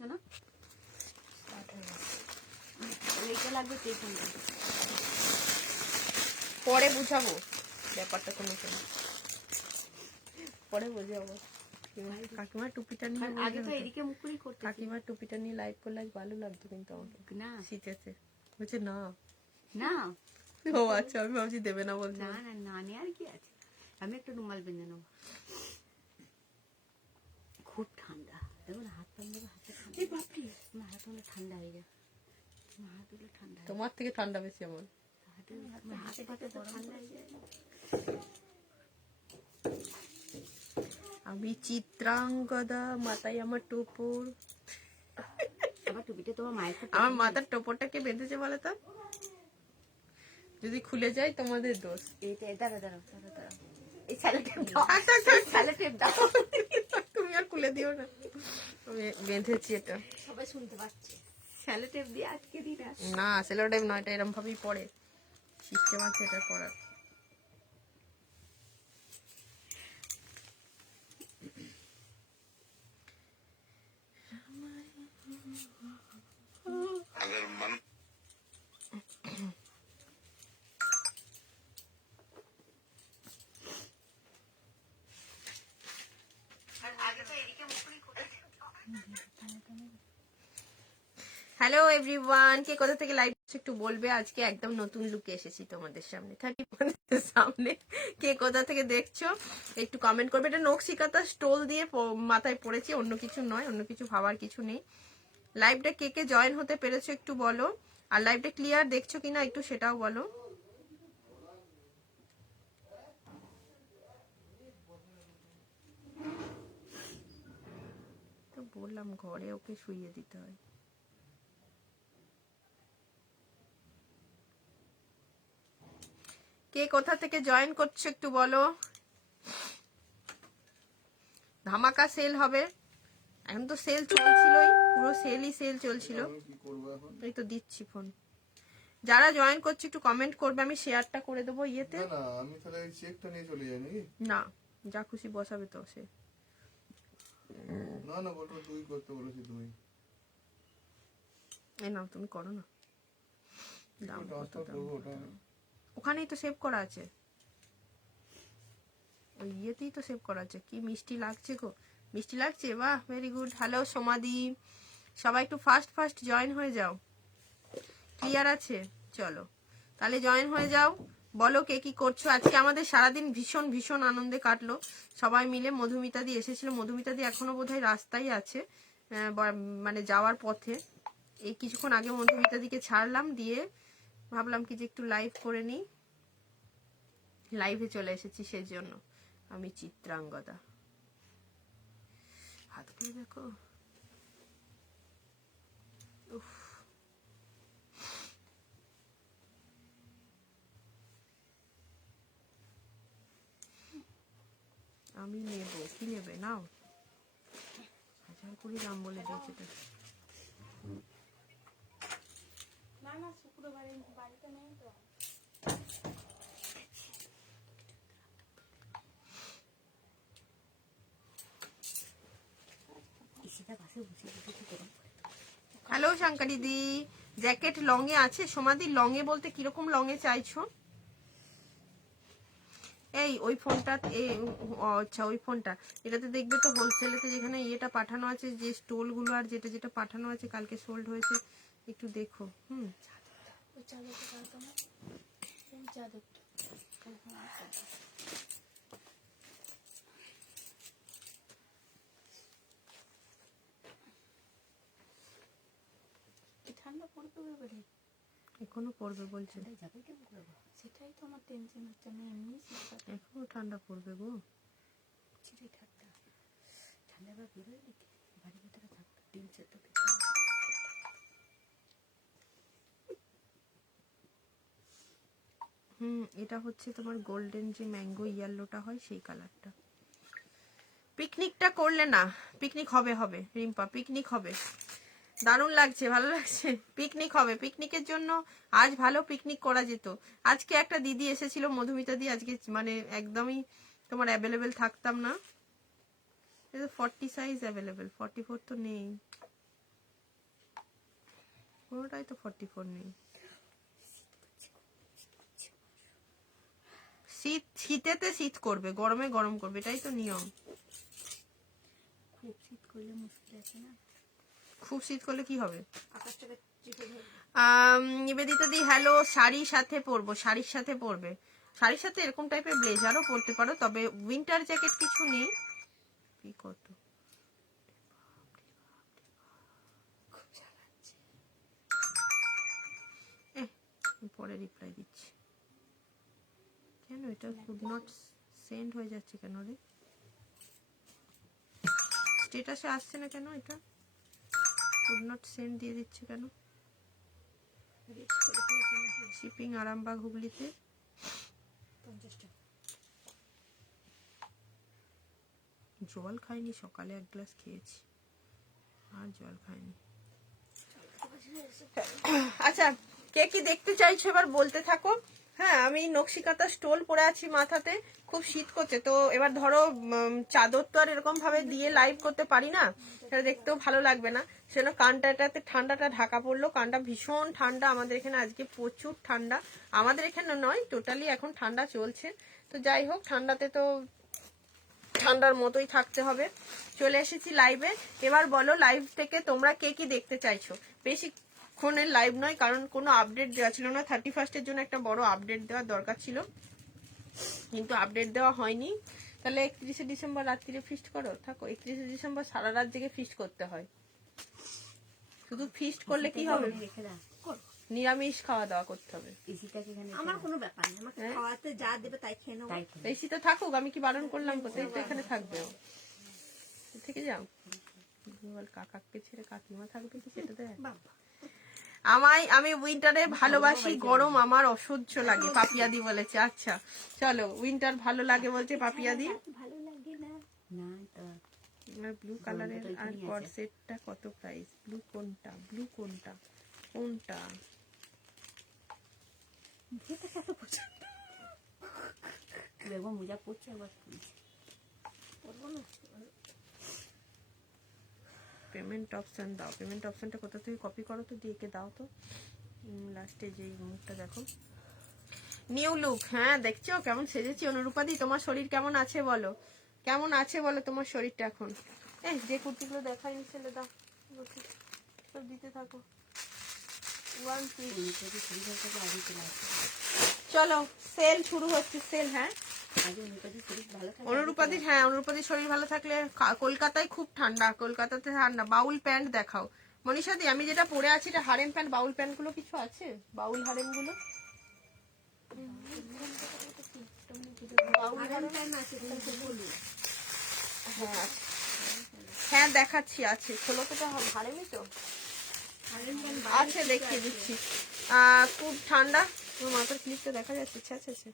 না এইটা লাগবে পেছনে, পরে বুঝাবো ব্যাপারটা তোমাকে, পরে বুঝাবো। কাকিমার টুপিটা নিয়ে আগে তো এদিকে মুখ করেই করতে, কাকিমার টুপিটা নিয়ে লাইভ করলে ভালো লাগতো কিন্তু আমাকে না, শীতেতে বলছে না না। ও আচ্ছা, আমি ভাবছি দেবে না বলছে। না না না নিয়ে আর কি আছে, আমি একটু রুমাল বেঁধে নেবো। খুব ঠান্ডা, দেখো না হাত পান দেবো, হাতে ঠান্ডা। এই বাপরে, আমার হাত হলে ঠান্ডা হয়ে যায়, আমার হাত হলে ঠান্ডা, তোমার থেকে ঠান্ডা বেশি আমার হাতে পাতে তো ঠান্ডা হয়ে যায়। আমি চিত্রাঙ্গদা, মাথায় আমার টোপর। আমার টুপিটা তোমার মায়ের, আমার মাথার টোপরটাকে বেঁধেছে বলে তো, যদি খুলে যায় তোমাদের দোষ। এইটা দাঁড়া দাঁড়া দাঁড়া দাঁড়া, এই স্যালোটেপ দাও, স্যালোটেপ দাও, তুমি আর খুলে দিও না, আমি বেঁধেছি এটা, সবাই শুনতে পাচ্ছে। স্যালোটেপ দিয়ে আটকে দিই না, না স্যালোটেপ নয়, এটা এরকম ভাবেই পড়ে, সিস্টেম আছে এটা পড়ার। হ্যালো এভরিওয়ান, কে কোথা থেকে লাইভ একটু বলবে। আজকে একদম নতুন লুকে এসেছি তোমাদের সামনে, 30 সামনে। কে কোথা থেকে দেখছো একটু কমেন্ট করবে। এটা নকশিকাতা স্টোল দিয়ে মাথায় পড়েছি, অন্য কিছু নয়, অন্য কিছু ভাবার কিছু নেই। লাইভটা কে কে জয়েন হতে পেরেছো একটু বলো, আর লাইভটা ক্লিয়ার দেখছো কিনা একটু সেটাও বলো। তো বললাম ঘরে ওকে শুইয়ে দিতে হয়। কে কোথা থেকে জয়েন করছো একটু বলো। ধামাকা সেল হবে, এখন তো সেল চলছিলই, পুরো সেলই সেল চলছিল। এই তো দিচ্ছি ফোন। যারা জয়েন করছে একটু কমেন্ট করবে, আমি শেয়ারটা করে দেবো ইয়েতে। না আমি তাহলে এই চেকটা নিয়ে চলে যাই নাকি? না, যা খুশি বসাবে তো সে। না না বলবো তুই করতে বলেছি, তুই এই নাও তুমি করো না। দাম কত, দাম কত? ওটা ওখানেই তো সেভ করা আছে, ওই ইয়েতেই তো সেভ করা আছে। কি মিষ্টি লাগছে গো, মিষ্টি লাগছে, বাহ ভেরি গুড। হ্যালো সোমাদি, সবাই একটু ফাস্ট ফাস্ট জয়েন হয়ে যাও। ক্লিয়ার আছে, চলো তাহলে জয়েন হয়ে যাও। বলো কে কি করছো। আজকে আমাদের সারাদিন ভীষণ ভীষণ আনন্দে কাটলো সবাই মিলে। মধুমিতা দি এসেছিল, মধুমিতা দি এখনো বোধহয় রাস্তায় আছে, মানে যাওয়ার পথে। এই কিছুক্ষণ আগে মধুমিতা দিকে ছাড়লাম, দিয়ে ভাবলাম কি যে একটু লাইভ করে নিই, লাইভে চলে এসেছি সেজন্য। আমি চিত্রাঙ্গদা, হাতগুলো দেখো, উফ। আমি নেব, কি নেবে নাও, 1000 দাম বলে দিয়েছে তো। না না শুক্রবারে বাড়িতে নেই তো। হ্যালো শঙ্করি দি, জ্যাকেট লং এ আছে? সোমাদি লং এ বলতে কিরকম লং এ চাইছো? এই ওই ফোনটা, আচ্ছা ওই ফোনটা, এটাতে দেখবে তো হোলসেলেতে যেখানে ইয়েটা পাঠানো আছে, যে স্টোল গুলো আর যেটা যেটা পাঠানো আছে কালকে সোল্ড হয়েছে, একটু দেখো। ঠান্ডা পড়বে এবারে, এখনো পড়বে বলছে, সেটাই তো আমার টেনশন হচ্ছে। আমি এমনি এখনো ঠান্ডা পড়বে গো, চিড়ে ঠান্ডা, ঠান্ডা এবার বেরোয় নাকি, বাড়ির ভিতরে থাকবে, ডিম সেদ্ধ খেতে হবে। এটা হচ্ছে তোমার গোল্ডেন যে ম্যাঙ্গো ইয়েলোটা হয় সেই কালারটা। পিকনিকটা করলে না, পিকনিক হবে হবে রিম্পা, পিকনিক হবে, দারুণ লাগছে, ভালো লাগছে। পিকনিক হবে, পিকনিকের জন্য আজ ভালো পিকনিক করা যেত। আজকে একটা দিদি এসেছিল মধুমিতা দি, আজকে মানে একদমই তোমার অ্যাভেলেবেল থাকতাম না। 40 সাইজ অ্যাভেলেবেল, 44 তো নেই। কোনোটাই তো 44 নেই। শীতেতে শীত করবে, গরমে গরম করবে, এটাই তো নিয়ম। খুব শীত করলে মুশকিল আছে না। খুব শীত করলে কি হবে? আকাশটাকে চেপে ধরবে। নিবেদিতা দি হ্যালো, শাড়ির সাথে পরবো, শাড়ির সাথে পরবে, শাড়ির সাথে এরকম টাইপের ব্লেজারও পরতে পারো, তবে উইন্টার জ্যাকেট কিছু নেই। কি কত পরে রিপ্লাই দিচ্ছি। কেন এটা কুড নট সেন্ড হয়ে যাচ্ছে কেন রে? স্ট্যাটাসে আসছে না কেন? এটা কুড নট সেন্ড দিয়ে দিচ্ছে কেন? শিপিং আরামবাগ হুগলিতে 50 টাকা। জল খাইনি, সকালে এক গ্লাস খেয়েছি, আর জল খাইনি। আচ্ছা, কে কি দেখতে চাইছো এবার বলতে থাকো। হ্যাঁ, আমি নকশিকাতা স্টোল পরে আছি মাথাতে, খুব শীত করছে। তো এবার ধরো চাদর তো আর এরকম ভাবে দিয়ে লাইভ করতে পারি না, সেটা দেখতেও ভালো লাগবে না, সেজন্য কানটাটাতে ঠান্ডাটা ঢাকা পড়লো। কানটা ভীষণ ঠান্ডা, আমাদের এখানে আজকে প্রচুর ঠান্ডা। আমাদের এখানে নয়, টোটালি এখন ঠান্ডা চলছে। তো যাই হোক, ঠান্ডাতে তো ঠান্ডার মতোই থাকতে হবে। চলে এসেছি লাইভে। এবার বলো লাইভ থেকে তোমরা কে কি দেখতে চাইছো। বেশিক্ষণের লাইভ নয়, কারণ কোনো আপডেট দেওয়া ছিল না। 31-এর জন্য একটা বড় আপডেট দেওয়ার দরকার ছিল, কিন্তু আপডেট দেওয়া হয়নি। তাহলে 31শে ডিসেম্বর রাত্রিরে ফিস্ট করো, থাকো। 31শে ডিসেম্বর সারা রাত জেগে ফিস্ট করতে হয়। শুধু ফিস্ট করলে কি হবে? নিরামিষ খাওয়া দাওয়া করতে হবে। আমার কোনো ব্যাপার নেই, আমাকে খাওয়াতে যা দেবে তাই খেয়ে নেবো। বেশি তো থাকুক, আমি কি বারণ করলাম? কোথায় তো এখানে থাকবে, থেকে যাও। কাকাকে ছেড়ে কাকিমা থাকবে কি সেটা দেখ। আমি উইন্টারে ভালোবাসি, গরম আমার অসহ্য লাগে, পাপিয়াদি বলেছে। আচ্ছা চলো, উইন্টার ভালো লাগে বলছে পাপিয়াদি। ভালো লাগে না না তো। ব্লু কালারের আর কট সেটটা কত প্রাইস? ব্লু কোনটা? ব্লু কোনটা? কোনটা? এটা কত পছন্দ। বেগম মোজা পড়ছে আবার পরবো না। পেমেন্ট অপশন দাও। পেমেন্ট অপশনটা কোথা থেকে কপি করো তো, দিয়ে দাও তো। লাস্টে যেই মুখটা দেখো, নিউ লুক। হ্যাঁ দেখছো কেমন সেজেছি অনুরূপাদি? তোমার শরীর কেমন আছে বলো, কেমন আছে বলো তোমার শরীরটা এখন? যে কুর্তিগুলো দেখাইনি ছেলে দাও, সব দিতে থাকো। চলো, সেল শুরু হচ্ছে, সেল। হ্যাঁ অনুরূপাদি, হ্যাঁ অনুরূপাদির শরীর ভালো থাকলে। কলকাতায় খুব ঠান্ডা, কলকাতাতে ঠান্ডা। বাউল প্যান্ট দেখাও মনীষাদি। আমি যেটা পরে আছি এটা হারেম প্যান্ট। বাউল প্যান্ট গুলো কিছু আছে? বাউল হারেম গুলো হ্যাঁ দেখাচ্ছি, আছে। খোলো তো, হারেমই তো আছে, দেখিয়ে দিচ্ছি। খুব ঠান্ডা। তোমার মাথার ক্লিপটা দেখা যাচ্ছে?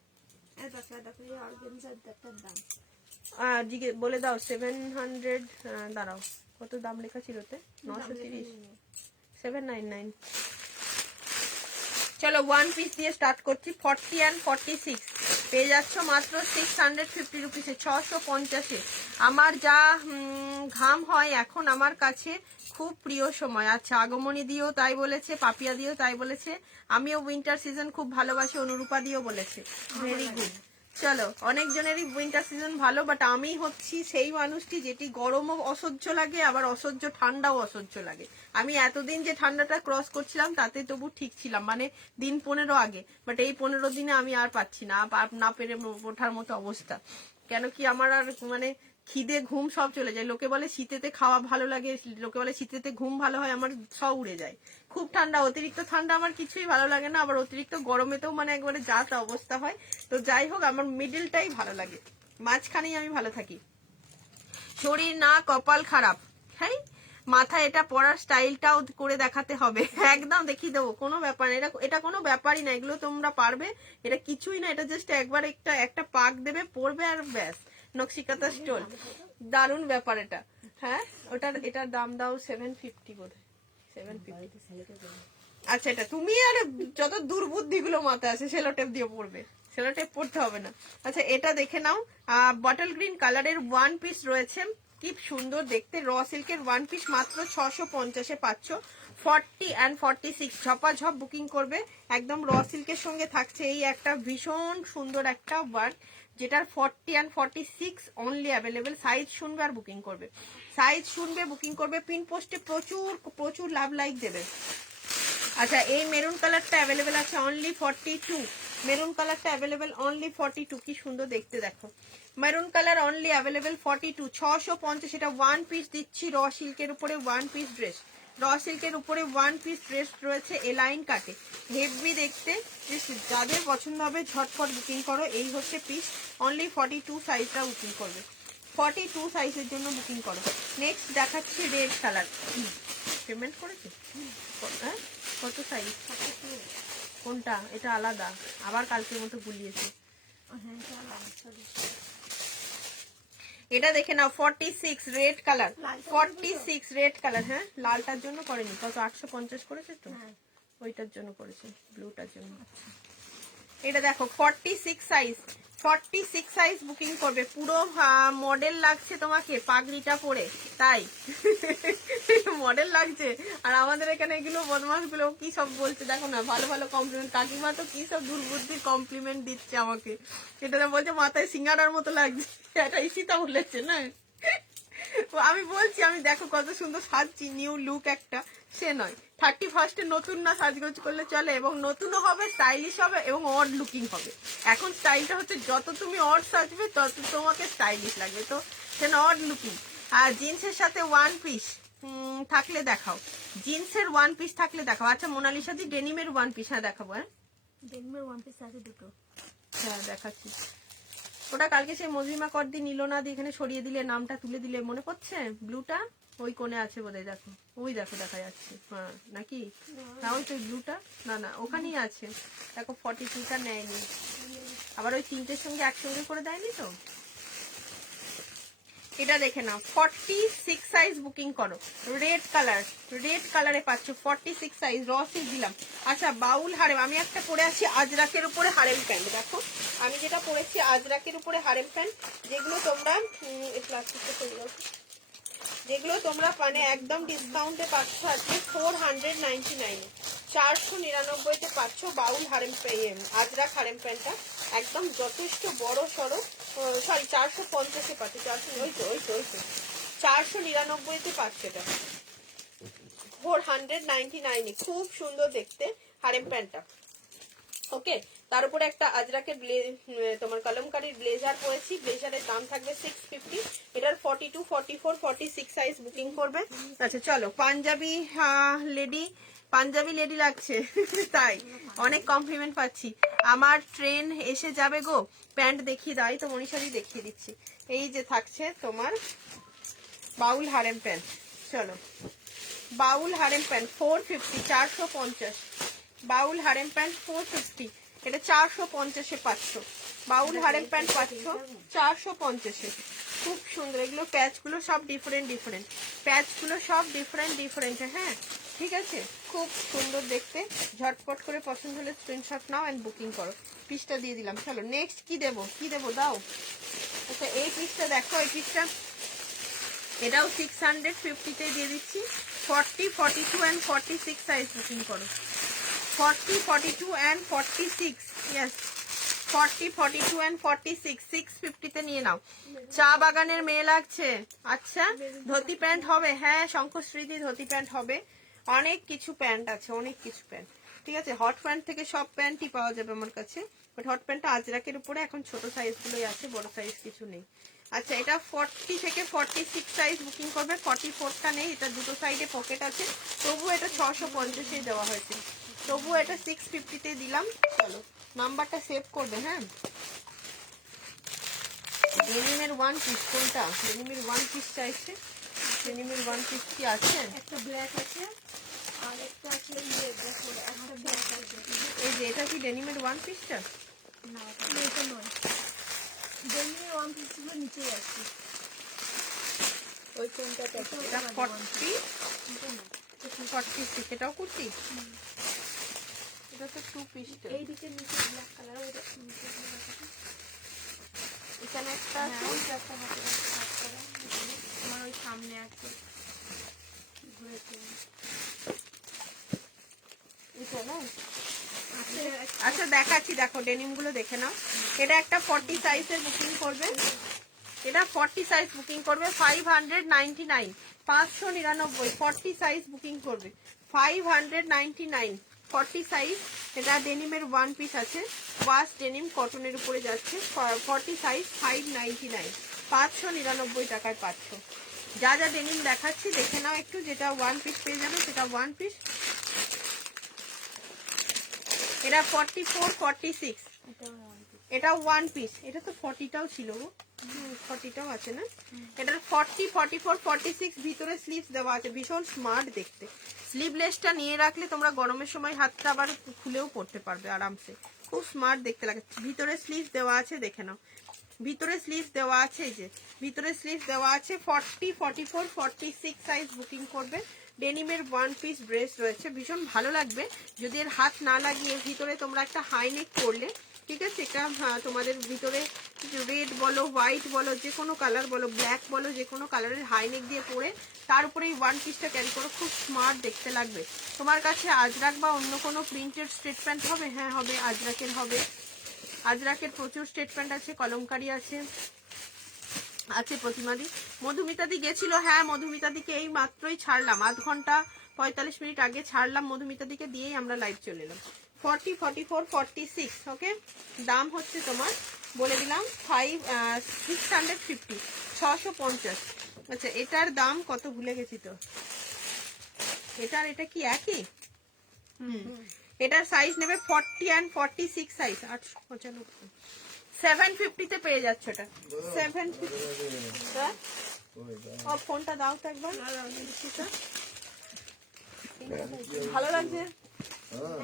বলে দাও 700। দাঁড়াও, কত দাম লেখা ছিল ওতে? 930, 799। চলো ওয়ান পিস দিয়ে স্টার্ট করছি। 40 and 46 পেয়ে যাচ্ছ মাত্র 650 রুপিসে, 650-এ। আমার যা ঘাম হয় এখন আমার কাছে খুব প্রিয় সময়। আচ্ছা, আগমনী দিও তাই বলেছে, পাপিয়া দিও তাই বলেছে, আমিও উইন্টার সিজন খুব ভালোবাসি, অনুরূপা দিও বলেছে। Very good. চলো, অনেকজনেরই উইন্টার সিজন ভালো, বাট আমি হচ্ছি সেই মানুষটি যেটি গরমও অসহ্য লাগে, আবার অসহ্য ঠান্ডাও অসহ্য লাগে। আমি এতদিন যে ঠান্ডাটা ক্রস করছিলাম তাতে তবু ঠিক ছিলাম, মানে দিন 15 আগে। বাট এই 15 দিনে আমি আর পাচ্ছি না, না পেরে ওঠার মতো অবস্থা। কেন কি আমার আর মানে খিদে ঘুম সব চলে যায়। লোকে বলে শীতেতে খাওয়া ভালো লাগে, লোকে বলে শীতেতে ঘুম ভালো হয়, আমার সব উড়ে যায়। খুব ঠান্ডা, অতিরিক্ত ঠান্ডা আমার কিছুই ভালো লাগে না, আবার অতিরিক্ত গরমেতেও মানে একবারে যা তা অবস্থা হয়। তো যাই হোক, আমার মিডিলটাই ভালো লাগে, মাঝখানেই আমি ভালো থাকি। শরীর না কপাল খারাপ। হ্যাঁ, মাথায় এটা পরার স্টাইলটাও করে দেখাতে হবে। একদম দেখিয়ে দেবো, কোনো ব্যাপার না। এটা কোনো ব্যাপারই না, এগুলো তোমরা পারবে। এটা কিছুই না, এটা জাস্ট একবার একটা পাক দেবে, পরবে আর ব্যাস। নকশিকাতা স্টোল, দারুণ ব্যাপার এটা। হ্যাঁ, এটার দাম দাও 750 বোধ হয়, 750। আচ্ছা, এটা তুমি আর যত দুর্বুদ্ধি গুলো মাথায় আছে সেলো টেপ দিয়ে পড়বে, সেলো টেপ পড়তে হবে না। আচ্ছা, এটা দেখে নাও, বটল গ্রিন কালারের ওয়ান পিস রয়েছে, কি সুন্দর দেখতে, র সিল্কের ওয়ান পিস মাত্র 650-এ পাচ্ছ। 40 and 46 ঝপাঝপ বুকিং করবে। একদম র সিল্কের সঙ্গে থাকছে এই একটা ভীষণ সুন্দর একটা ওয়ার্ক, যেটার 40 and 46 অনলি অ্যাভেলেবেল। সাইজ শুনবে আর বুকিং করবে, সাইজ শুনবে বুকিং করবে। পিন পোস্টে প্রচুর প্রচুর লাভ লাইক দেবে। আচ্ছা, এই মেরুন কালারটা অ্যাভেলেবেল আছে অনলি 42। মেরুন কালারটা অ্যাভেলেবেল অনলি 42। কি সুন্দর দেখতে দেখো, মেরুন কালার অনলি অ্যাভেলেবেল 42। 650 এটা ওয়ান পিস দিচ্ছি। র সিল্কের উপরে ওয়ান পিস ড্রেস, র সিল্কের উপরে ওয়ান পিস ড্রেস রয়েছে এ লাইন কাটে, হেভি দেখতে। যাদের পছন্দ হবে ঝটপট বুকিং করো। এই হচ্ছে পিস, অনলি 42 সাইজটা বুকিং করবে, 42 সাইজের জন্য বুকিং করো। নেক্সট দেখাচ্ছি রেড কালার। পেমেন্ট করেছে? হ্যাঁ, কত সাইজ? কোনটা? এটা আলাদা, আবার কালকের মতো গুলিয়েছে। এটা দেখে নাও 46 রেড কালার, 46 রেড কালার। হ্যাঁ, লালটার জন্য করেনি, কত 850 করেছে তো, ওইটার জন্য করেছে, ব্লুটার জন্য। এটা দেখো 46 সাইজ, 46 সাইজ বুকিং করবে। পুরো মডেল লাগছে তোমাকে পাগড়িটা পরে, তাই মডেল লাগছে। আর আমাদের এখানে এগুলো বদমাস গুলো কি সব বলছে দেখো না, ভালো ভালো কমপ্লিমেন্ট। কাকিমা তো কি সব দুর্বুদ্ধির কমপ্লিমেন্ট দিচ্ছে আমাকে। এটা বলছে মাথায় সিঙ্গারার মতো লাগছে, এটা ঈশিতা বলেছে না। আমি বলছি, আমি দেখো কত সুন্দর সাজছি, নিউ লুক একটা, সে নয়। 31 নতুন না সাজগোজ করলে চলে, এবং নতুনও হবে, স্টাইলিশ হবে, এবং অড লুকিং হবে। এখন স্টাইলটা হচ্ছে যত তুমি অড সাজবে তত তোমাকে স্টাইলিশ লাগবে, তো সে অড লুকিং। আর জিন্সের সাথে ওয়ান পিস থাকলে দেখাও, জিন্সের ওয়ান পিস থাকলে দেখাও। আচ্ছা মোনালিসা দি ডেনিমের ওয়ান পিস, হ্যাঁ দেখাবো। হ্যাঁ, ডেনিমের ওয়ান পিস আছে দুটো। হ্যাঁ দেখাচ্ছি। ওটা কালকে সেই মজরিমা করদি নিল না, দিয়ে এখানে সরিয়ে দিলে, নামটা তুলে দিলে, মনে পড়ছে? ব্লুটা ওই কোণে আছে বোধহয়, দেখো ওই দেখো দেখা যাচ্ছে। হ্যাঁ নাকি, না ওই তো ব্লুটা, না না ওখানেই আছে দেখো। 42টা নেয়নি, আবার ওই তিনটের সঙ্গে একসঙ্গে করে দেয়নি তো। এটা দেখে নাও 46 সাইজ বুকিং করো। রেড কালার, রেড কালারে পাচ্ছ 46 সাইজ, র সিল্ক দিলাম। আচ্ছা বাউল হারেম, আমি একটা পরে আছি আজরাকের উপরে হারেম প্যান্ট। দেখো আমি যেটা পরেছি আজরাকের উপরে হারেম প্যান্ট, যেগুলো তোমরা যেগুলো তোমরা মানে একদম ডিসকাউন্টে পাচ্ছ আজকে 499, 499-তে পাচ্ছ বাউল হারেম আজরাক হারেম প্যান্টটা। একদম যথেষ্ট বড় সড়ো, সরি 450-এ পাচ্ছ, 499-তে পাচ্ছ এটা 499-এ। খুব সুন্দর দেখতে হারেম প্যান্টটা। ওকে, তার উপরে একটা আজরাকের তোমার কলমকারীর ব্লেজার পরেছি, ব্লেজারের দাম থাকবে 650। এটার 42, 44, 46 সাইজ বুকিং করবে। আচ্ছা চলো, পাঞ্জাবি লেডি, পাঞ্জাবি লেডি লাগছে তাই অনেক কমপ্লিমেন্ট পাচ্ছি। আমার ট্রেন এসে যাবে গো, প্যান্ট দেখিয়ে দাও। তো মনীষাদি দেখিয়ে দিচ্ছি। এই যে থাকছে তোমার বাউল হারেম প্যান্ট। চলো, বাউল হারেম প্যান্ট 450, 450। বাউল হারেম প্যান্ট 450, এটা 450-এ পাচ্ছ। বাউল হারেম প্যান্ট পাচ্ছ 450-এ। খুব সুন্দর, এগুলো প্যাচগুলো সব ডিফারেন্ট ডিফারেন্ট, প্যাচগুলো সব ডিফারেন্ট ডিফারেন্ট। হ্যাঁ ঠিক আছে, খুব সুন্দর দেখতে। ঝটপট করে পছন্দ হলে স্ক্রিনশট নাও অ্যান্ড বুকিং করো। পিসটা দিয়ে দিলাম। চলো নেক্সট কি দেবো, কি দেবো দাও। আচ্ছা এই পিসটা দেখো, এই পিসটা এটাও 650-তে দিয়ে দিচ্ছি। 40, 42 অ্যান্ড 46 সাইজ বুকিং করো। 40, 42 and 46, yes 40, 42 and 46 650-তে নিয়ে নাও। চা বাগানের মেয়ে লাগছে। আচ্ছা ধুতি প্যান্ট হবে, হ্যাঁ শঙ্করশ্রীদি ধুতি প্যান্ট হবে। অনেক কিছু প্যান্ট আছে, অনেক কিছু প্যান্ট, ঠিক আছে। হট প্যান্ট থেকে সব প্যান্টই পাওয়া যাবে আমার কাছে, বাট হট প্যান্টটা আজরাকের উপরে এখন ছোট সাইজগুলোই আছে, বড় সাইজ কিছু নেই। আচ্ছা এটা 40 থেকে 46 সাইজ বুকিং করবে। 44টা নেই, এটা দুটো সাইডে পকেট আছে, তবু এটা 650-এ দেওয়া হয়েছে, তবু এটা 650-তে দিলাম। চলো নাম্বারটা সেভ করবে। হ্যাঁ, ডেনিমের ওয়ান পিস কোনটা? ডেনিমের ওয়ান পিস চাইছে, ডেনিমের ওয়ান পিস কি আছে? একটা ব্ল্যাক আছে আর একটা আছে দেখো একটা ব্ল্যাক আছে। এই যে এটা কি ডেনিমের ওয়ান পিসটা? না এটা নয়, ডেনিমের ওয়ান পিস গুলো নিচেই আছে। ওই কোনটা? এটা 40, 46, এটাও কুর্তি। এটা তো টু পিসটা। এই দিকে নিচে ব্ল্যাক কালার, ওই নিচে এখানে একটা আছে, ওই একটা হাতে কাজ করা। আমার সামনে একটা ঘুরেছে এটা না? আছে আচ্ছা দেখাচ্ছি, দেখো ডেনিম গুলো দেখে নাও। এটা একটা 40 সাইজের বুকিং করবে, এটা 40 সাইজ বুকিং করবে 599, 599। 40 সাইজ বুকিং করবে 599, 40 সাইজ। এটা ডেনিমের ওয়ান পিস আছে, ওয়াশ ডেনিম কটনের উপরে যাচ্ছে, 40 সাইজ 599, 599 টাকায় পাচ্ছ। যা যা ডেনিম দেখাচ্ছি দেখে নাও একটু, যেটা ওয়ান পিস পেয়ে যাবে সেটা ওয়ান পিস। এটা 44, 46, এটা ওয়ান পিস। এটা তো 40টাও ছিল গো, 40টাও আছে না? এটার 40, 44, 46 ভিতরে স্লিভস দেওয়া আছে, ভীষণ স্মার্ট দেখতে। স্লিভলেসটা নিয়ে রাখলে তোমরা গরমের সময় হাতটা আবার খুলেও পড়তে পারবে আরামসে, খুব স্মার্ট দেখতে লাগে। ভিতরে স্লিভস দেওয়া আছে, দেখে নাও ভিতরে স্লিভস দেওয়া আছে, এই যে ভিতরে স্লিভস দেওয়া আছে। 40, 44, 46 সাইজ বুকিং করবে। ডেনিমের ওয়ান পিস ড্রেস রয়েছে, ভীষণ ভালো লাগবে যদি এর হাত না লাগিয়ে ভিতরে তোমরা একটা হাইনেক করলে, ঠিক আছে? এটা তোমাদের ভিতরে রেড বলো, হোয়াইট বলো, যে কোনো কালার বলো, ব্ল্যাক বলো, যে কোনো কালারের হাইনেক দিয়ে পরে তার উপরে এই ওয়ান পিসটা ক্যারি করো, খুব স্মার্ট দেখতে লাগবে। তোমার কাছে আজরাক বা অন্য কোনো প্রিন্টেড স্ট্রেট প্যান্ট হবে? হ্যাঁ হবে, আজরাকের হবে। আজরাকের প্রচুর স্ট্রেট প্যান্ট আছে, কলমকারি আছে, আছে প্রতিমাদি। মধুমিতাদি গেছিল, হ্যাঁ মধুমিতাদিকে এই মাত্রই ছাড়লাম, আধ ঘন্টা 45 মিনিট আগে ছাড়লাম। মধুমিতাদিকে দিয়েই আমরা লাইভ চলে এলাম। 40, 44, 46, ওকে। দাম হচ্ছে তোমার বলে দিলাম 650, 650। আচ্ছা এটার দাম কত ভুলে গেছি তো, এটার এটা কি একই? এটার সাইজ নেবে 40 and 46 সাইজ, 895, 750 তে পেয়ে যাচ্ছে এটা, 750। ও ফোনটা দাও তো একবার, ভালো লাগছে।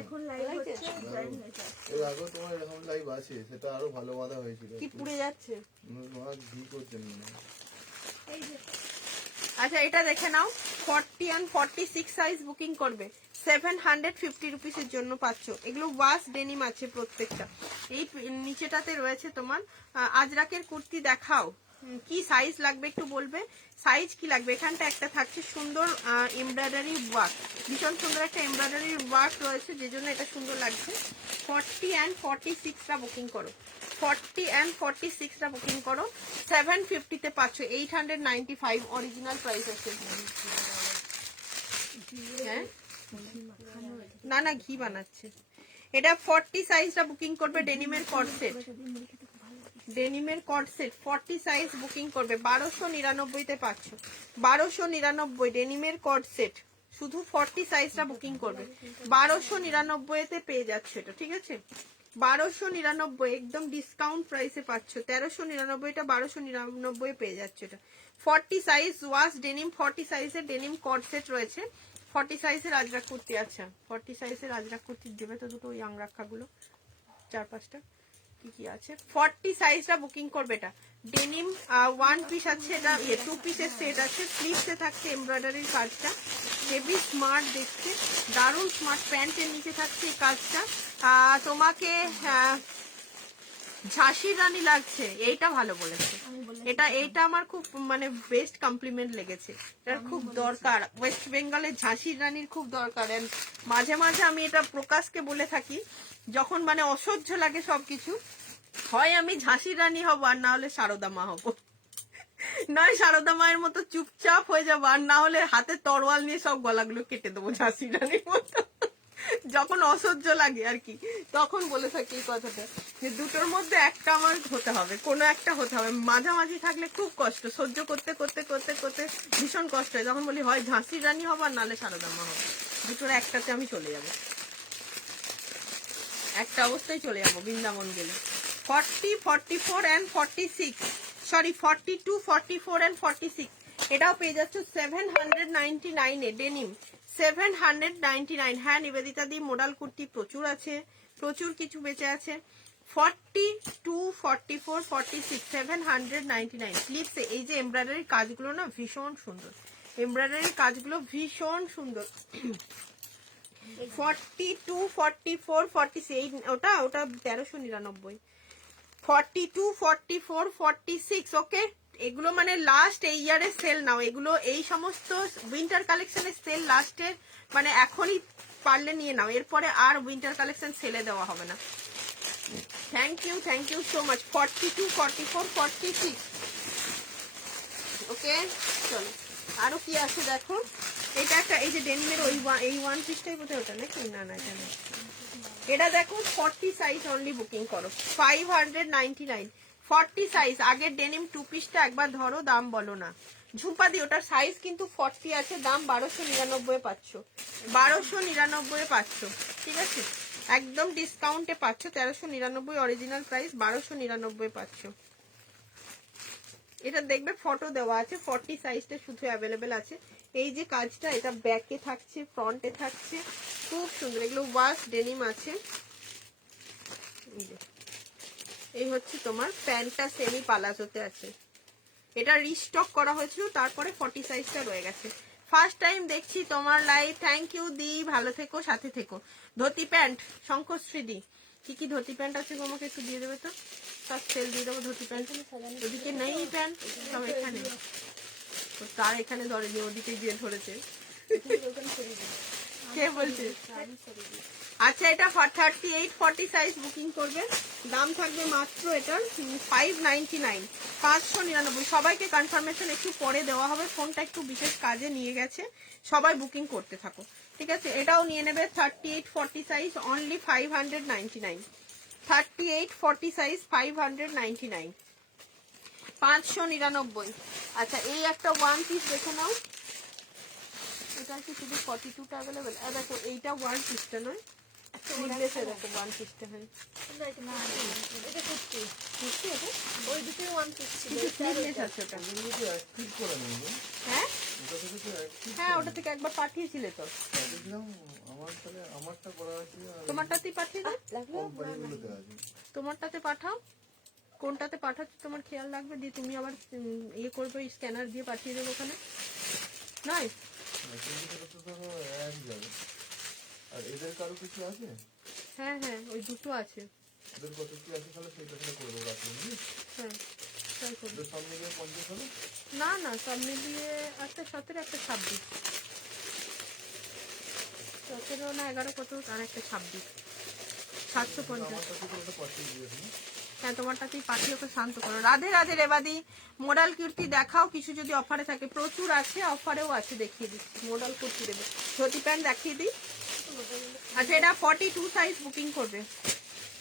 এখন লাইভ হচ্ছে লাইভ হয়েছে এর আগেও তোমার এরকম লাইভ আছে, সেটা আরো ভালো বাঁধা হয়েছিল। কি পুড়ে যাচ্ছে? তোমার ঘি করছেন মনে হয়। এই যে আচ্ছা এটা দেখে নাও, 40 and 46 সাইজ বুকিং করবে 750 রুপিসের জন্য পাচ্ছ। এগুলো ওয়াশ ডেনিম আছে প্রত্যেকটা। এই নিচেটাতে রয়েছে তোমার আজরাকের কুর্তি। দেখাও কি সাইজ লাগবে একটু বলবে, সাইজ কি লাগবে। এখানটা একটা থাকছে সুন্দর এমব্রয়ডারি ওয়ার্ক, ভীষণ সুন্দর একটা এমব্রয়ডারি ওয়ার্ক রয়েছে, যে জন্য এটা সুন্দর লাগছে। 40 and 46টা বুকিং করো, 40 and 46টা বুকিং করো, 750 তে পাচ্ছ। 895 অরিজিনাল প্রাইস আছে। হ্যাঁ না না ঘি বানাচ্ছে। এটা 40 সাইজটা বুকিং করবে, ডেনিমের কট সেট, ডেনিমের কট সেট 40 সাইজ বুকিং করবে 1299 তে পাচ্ছ। 1299 ডেনিমের কট সেট, শুধু 40 সাইজটা বুকিং করবে 1299 তে পেয়ে যাচ্ছে এটা, ঠিক আছে? 1299 একদম ডিসকাউন্ট প্রাইসে পাচ্ছ। 1399, এটা 1299 পেয়ে যাচ্ছে এটা। 40 সাইজ ওয়াশ ডেনিম, 40 সাইজের ডেনিম কট সেট রয়েছে। 40 সাইজের আজরাক কুর্তি, আচ্ছা 40 সাইজের আজরাক কুর্তি দেবে তো দুটো, ওই আংরাক্ষাগুলো 4-5টা কি কি আছে। 40 সাইজটা বুকিং করবে। এটা ডেনিম ওয়ান পিস আছে, এটা 2 পিসের সেট আছে, স্লিভসে থাকছে এমব্রয়ডারির কাজটা, হেভি স্মার্ট দেখতে, দারুণ স্মার্ট। প্যান্টের নিচে থাকছে এই কাজটা। তোমাকে ঝাঁসির রানী লাগছে, এইটা ভালো বলেছে। এইটা আমার খুব মানে বেস্ট কমপ্লিমেন্ট লেগেছে, এটার খুব দরকার। ওয়েস্ট বেঙ্গলের ঝাঁসির রানীর খুব দরকার। মাঝে মাঝে আমি এটা প্রকাশকে বলে থাকি, যখন মানে অসহ্য লাগে সবকিছু, হয় আমি ঝাঁসির রানী হব আর না হলে সারদা মা হব, নয় সারদা মায়ের মতো চুপচাপ হয়ে যাবো, আর না হলে হাতে তরোয়াল নিয়ে সব গলাগুলো কেটে দেবো ঝাঁসির রানীর মতো। যখন অসহ্য লাগে আর কি, তখন বলে থাকি এই কথাটা, যে দুটোর মধ্যে একটা আমার হতে হবে, কোনো একটা হতে হবে। মাঝামাঝি থাকলে খুব কষ্ট, সহ্য করতে করতে করতে করতে ভীষণ কষ্ট হয়। তখন বলি হয় ঝাঁসির রানী হবো আর নাহলে সারদা মা হবো, দুটোর একটাতে আমি চলে যাব, একটা অবস্থায় চলে যাবো বৃন্দাবন গেলে। 40, 44 and 46, সরি 42, 44 and 46 এটাও পেয়ে যাচ্ছ 799 এ ডেনিম, 799। হ্যাঁ নিবেদিতা দি, মোডাল কুর্তি প্রচুর আছে, প্রচুর কিছু বেঁচে আছে। 42, 44, 46, 799 স্লিভসে। এই যে এমব্রয়ডারির কাজগুলো না ভীষণ সুন্দর, এমব্রয়ডারির কাজগুলো ভীষণ সুন্দর। 42, 44, 46 ওটা 1399। 42, 44, 46 ওকে। এগুলো মানে লাস্ট এই ইয়ারের সেল নাও, এগুলো এই সমস্ত উইন্টার কালেকশনের সেল লাস্টের, মানে এখনই পারলে নিয়ে নাও, এরপরে আর উইন্টার কালেকশন সেলে দেওয়া হবে না। Thank you so much. 42, 44, 46। Okay চলো আরো কি আছে দেখো। এটা একটা এই যে ডেনিমের এই ওয়ান পিসটাই বোধহয় ওটা নাকি, না না এটা না, এটা দেখো 40 সাইজ অনলি বুকিং করো 599। 40 সাইজ, আগের ডেনিম 2 পিসটা একবার ধরো, দাম বলো না ঝুম্পাদি, ওটার সাইজ কিন্তু 40 আছে, দাম 1299 পাচ্ছ, 1299 পাচ্ছ, ঠিক আছে একদম ডিসকাউন্টে পাচ্ছ, 1399 অরিজিনাল প্রাইস, 1299 পাচ্ছ। এটা দেখবে ফটো দেওয়া আছে, 40 সাইজটা শুধু অ্যাভেলেবেল আছে। এই যে কাজটা, এটা ব্যাকে থাকছে, ফ্রন্টে থাকছে, খুব সুন্দর, এগুলো ওয়াশ ডেনিম আছে। এই হচ্ছে তোমার প্যান্টটা সেমি পালাজোতে আছে, এটা রিস্টক করা হয়েছিল, তারপরে 40 সাইজটা রয়ে গেছে। ফার্স্ট টাইম দেখছি তোমার লাইভ, থ্যাংক ইউ দি, ভালো থেকো, সাথে থেকো। ধুতি প্যান্ট শঙ্করশ্রী দি, কি কি ধুতি প্যান্ট আছে গো, আমাকে একটু দিয়ে দেবে তো, সব সেল দিয়ে দেবো ধুতি প্যান্ট। ওদিকে নেই প্যান্ট, সব এখানে, তার এখানে ধরেনি, ওদিকে গিয়ে ধরেছে। কে বলছে? আচ্ছা এটা 38, 40 সাইজ বুকিং করবে, দাম থাকবে মাত্র এটার 599, 599। সবাইকে কনফার্মেশন একটু পরে দেওয়া হবে, ফোনটা একটু বিশেষ কাজে নিয়ে গেছে, সবাই বুকিং করতে থাকো, ঠিক আছে। এটাও নিয়ে নেবে 38, 40 সাইজ অনলি 599, 38, 40 সাইজ 599, 599। আচ্ছা এই একটা ওয়ান পিস দেখে নাও, এটা কি শুধু 42টা অ্যাভেলেবেল? দেখো এইটা ওয়ান পিসটা নয়, নিকলেসে দেখো ওয়ান পিসটা, হ্যাঁ ওই দুটোই ওয়ান পিস ছিল। নিকলেস আছে ওটা, হ্যাঁ হ্যাঁ ওটা থেকে একবার পাঠিয়েছিলে তো, তোমারটাতেই পাঠিয়ে দাও, তোমারটাতে পাঠাও, কোনটাতে পাঠাচ্ছ তোমার খেয়াল রাখবে, দিয়ে তুমি আবার ইয়ে করবে, স্ক্যানার দিয়ে পাঠিয়ে দেবো ওখানে, নয়? আর এদের কারো কিছু আছে? হ্যাঁ হ্যাঁ ওই দুটো আছে, এদের কত কি আছে তাহলে সেটা তাহলে করে দেবো রাখুন। হ্যাঁ ট্রাই করবো। সব মিলিয়ে 50 হবে? না না সব মিলিয়ে একটা 17, একটা 26, 17 না 11 কত, আর একটা 26, 750। আমার কাছে তো ওটা পাঠিয়ে দিয়েছি। হ্যাঁ তোমারটাতেই পাঠিয়ে ওকে শান্ত করো। রাধে রাধে রেবাদি, মোডাল কুর্তি দেখাও কিছু যদি অফারে থাকে, প্রচুর আছে, অফারেও আছে, দেখিয়ে দিচ্ছি। মোডাল কুর্তি দেবে, ধুতি প্যান্ট দেখিয়ে দিই। আচ্ছা এটা 42 সাইজ বুকিং করবে,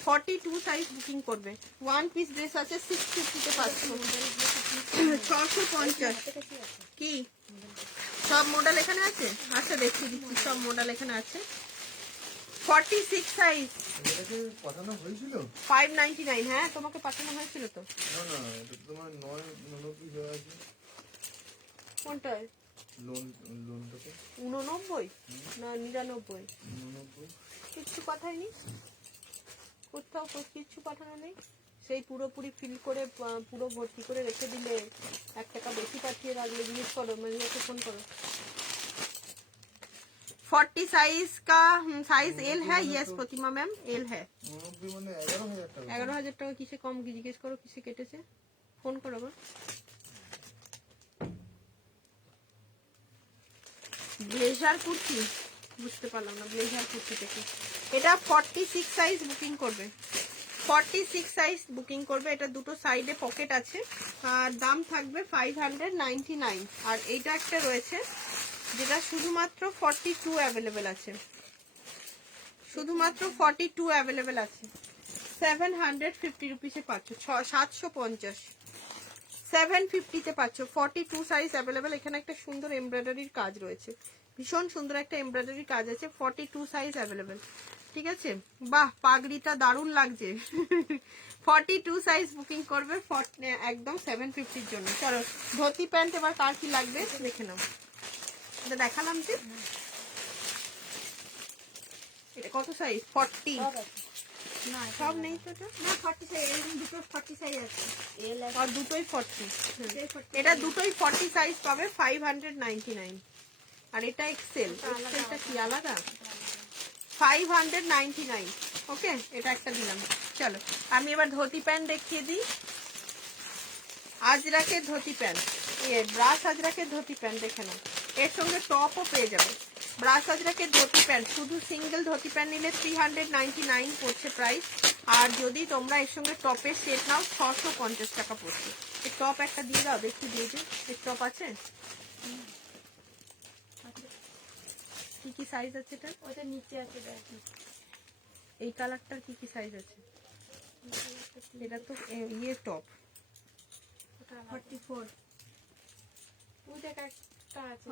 42 সাইজ বুকিং করবে, ওয়ান পিস ড্রেস আছে 650-তে পাচ্ছ, 650। কি সব মডেল এখানে আছে? আচ্ছা দেখিয়ে দিচ্ছি, সব মডেল এখানে আছে। 46 সাইজ এটাকে পাঠানো হয়েছিল 599, হ্যাঁ তোমাকে পাঠানো হয়েছিল তো। না না এটা তোমার 999 হয়ে আছে কোনটায়? লোনটাতে 89 না 99? 99 কিচ্ছু পাঠায়নি, কোথাও কিচ্ছু পাঠানো নেই, সেই পুরোপুরি ফিল করে পুরো ভর্তি করে রেখে দিলে 1 টাকা বেশি পাঠিয়ে রাখলে, জিজ্ঞেস করো, ম্যানেজারকে ফোন করো। 40 साइज का साइज एल है, यस प्रतिमा मैम एल है। 99 মানে 11000 টাকা। 11000 টাকা কিসে কম, জিজ্ঞেস করো কিসে কেটেছে, ফোন করো আবার। ব্লেজার কুর্তি বুঝতে পারলাম না, ব্লেজার কুর্তি থেকে এটা 46 সাইজ বুকিং করবে, 46 সাইজ বুকিং করবে। এটা দুটো সাইডে পকেট আছে, আর দাম থাকবে 599। আর এইটা একটা রয়েছে যেটা শুধুমাত্র 42 অ্যাভেলেবেল আছে, শুধুমাত্র 42 অ্যাভেলেবেল আছে, 750 রুপিসে পাচ্ছ, 750, 750-তে পাচ্ছ, 42 সাইজ অ্যাভেলেবেল। এখানে একটা সুন্দর এমব্রয়ডারির কাজ রয়েছে, ভীষণ সুন্দর একটা এমব্রয়ডারির কাজ আছে, 42 সাইজ অ্যাভেলেবেল, ঠিক আছে। বাহ পাগড়িটা দারুণ লাগছে। 42 সাইজ বুকিং করবে একদম 750-র জন্য। চলো ধুতি প্যান্ট এবার কার কি লাগবে দেখে নাও, এটা দেখালাম যে, এটা কত সাইজ? 40 না সব নেই তো, না 40 সাইজ, এরকম দুটো 40 সাইজ আছে, এল আর দুটোই 40, এটা দুটোই 40 সাইজ পাবে 599। আর এটা এক্সেল, এক্সেলটা কি আলাদা, 599। ওকে এটা একটা দিলাম। চলো আমি এবার ধুতি প্যান্ট দেখিয়ে দিই, আজরাকের ধুতি প্যান্ট, ব্রাশ আজরাকের ধুতি প্যান্ট দেখে নাও, এর সঙ্গে টপও পেয়ে যাবে। ব্রাশ আজরাকের ধুতি প্যান্ট, শুধু সিঙ্গেল ধুতি প্যান্ট নিলে 399 পড়ছে প্রাইস, আর যদি তোমরা এর সঙ্গে টপের সেট নাও 650 টাকা পড়ছে। এই টপ একটা দিয়ে দাও, দেখি দিয়ে দিও, এর টপ আছে? কি কি সাইজ আছে এটা? ওটা নিচে আছে দেখো। এই কালারটার কি কি সাইজ আছে? এটা তো ইয়ে টপ। 44 ওই দেখ একটা আছে,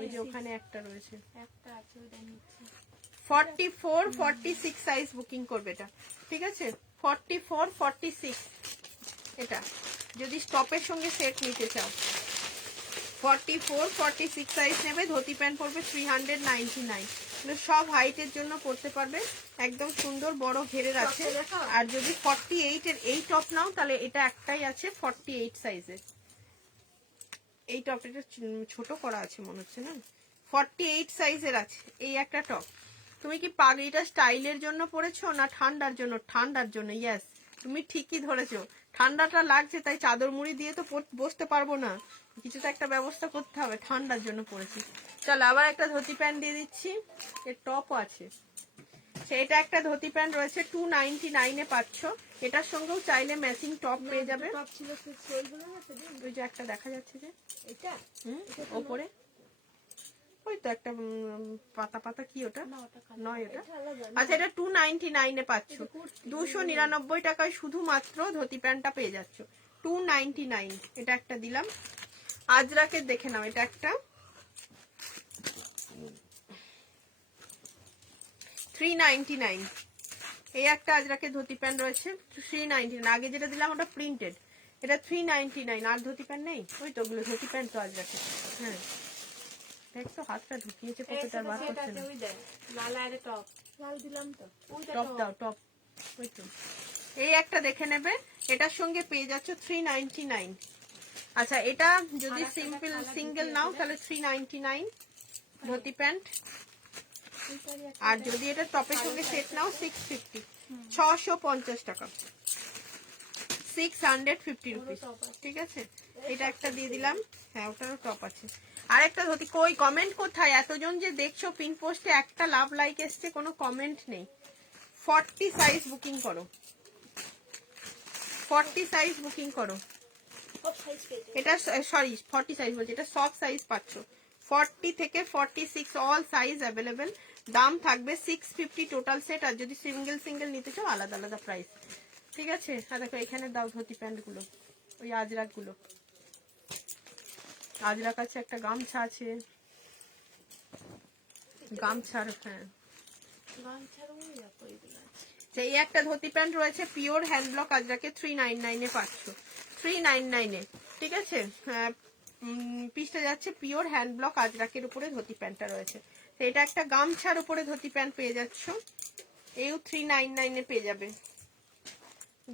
ওই যে ওখানে একটা রয়েছে, একটা আছে ওটা নিচে। 44 46 সাইজ বুকিং করবে এটা, ঠিক আছে? 44 46 এটা যদি স্টপের সঙ্গে সেট নিতে চাও, 44 46 সাইজ নেবে। ধুতি প্যান্ট পড়বে 399, সব হাইটের জন্য পড়তে পারবে, একদম সুন্দর বড় ঘেরের আছে। আর যদি 48 এর এই টপ নাও তাহলে এটা একটাই আছে 48 সাইজের। এই টপটা ছোট করা আছে মনে হচ্ছে না, 48 সাইজের আছে এই একটা টপ। তুমি কি পাগড়িটা স্টাইলের জন্য পরেছো না ঠান্ডার জন্য? ঠান্ডার জন্য, ইয়েস, তুমি ঠিকই ধরেছো। ঠান্ডাটা লাগছে তাই চাদর মুড়ি দিয়ে তো বসতে পারবো না, কিছু তো একটা ব্যবস্থা করতে হবে, ঠান্ডার জন্য পরেছি। চলো আবার একটা ধুতি প্যান্ট দিয়ে দিচ্ছি, এর টপও আছে। সেটা একটা ধুতি প্যান্ট রয়েছে 299 এ পাচ্ছ, এটার সঙ্গেও চাইলে ম্যাচিং টপ পেয়ে যাবে। টপ ছিল সেইগুলো না সেদিন, ওই যে একটা দেখা যাচ্ছে যে এটা ওপরে, ওই তো একটা পাতা পাতা, কি ওটা? না ওটা নয় ওটা। আলাদা। আচ্ছা, এটা 299 এ পাচ্ছ, 299 টাকায় শুধুমাত্র ধুতি প্যান্টটা পেয়ে যাচ্ছ, 299। এটা একটা দিলাম। আজরাকের দেখে নাও, এটা একটা 399। এই একটা আজরাকের ধুতি প্যান্ট রয়েছে 399। আগে যেটা দিলাম ওটা প্রিন্টেড, এটা 399। আর ধুতি প্যান্ট নেই? ওই তো ওগুলো ধুতি প্যান্ট তো আজরাকের। হ্যাঁ দেখ তো, হাতটা ঢুকিয়েছে কতটা, বার করছে না। ওই দেখ লাল আর টপ, লাল দিলাম তো, ওইটা টপ দাও, টপ। ওই তো এই একটা দেখে নেবে, এটার সঙ্গে পেয়ে যাচ্ছ 399। আচ্ছা, এটা যদি সিম্পল সিঙ্গেল নাও তাহলে 399 ধুতি প্যান্ট, আর যদি এটা টপের সঙ্গে সেট নাও 650, 650 টাকা, 650 রুপিস, ঠিক আছে? এটা একটা দিয়ে দিলাম। হ্যাঁ, ওটারও টপ আছে। আরেকটা ধুতি, কই কমেন্ট কোথায়? এতজন যে দেখছো পিন পোস্টে, একটা লাভ লাইক এসছে, কোনো কমেন্ট নেই। 40 সাইজ বুকিং করো, 40 সাইজ বুকিং করো। এটা সরি 40 সাইজ বলছি, এটা সব সাইজ পাচ্ছ, 40 থেকে 46 অল সাইজ অ্যাভেলেবেল। দাম থাকবে 650 টোটাল সেট, আর যদি সিঙ্গেল সিঙ্গেল নিতে চাও আলাদা আলাদা প্রাইস, ঠিক আছে? আর দেখো এখানে দাও ধুতি প্যান্ট গুলো, ওই আজরাক গুলো, আজরাক আছে, একটা গামছা আছে, গামছার, হ্যাঁ এই একটা ধুতি প্যান্ট রয়েছে পিওর হ্যান্ড ব্লক আজরাকে 399 এ পাচ্ছ, 399 এ, ঠিক আছে? হ্যাঁ, পিসটা যাচ্ছে পিওর হ্যান্ড ব্লক আজরাকের উপরে ধুতি প্যান্টটা রয়েছে। তো এটা একটা গামছার উপরে ধুতি প্যান্ট পেয়ে যাচ্ছ, এও 399 এ পেয়ে যাবে।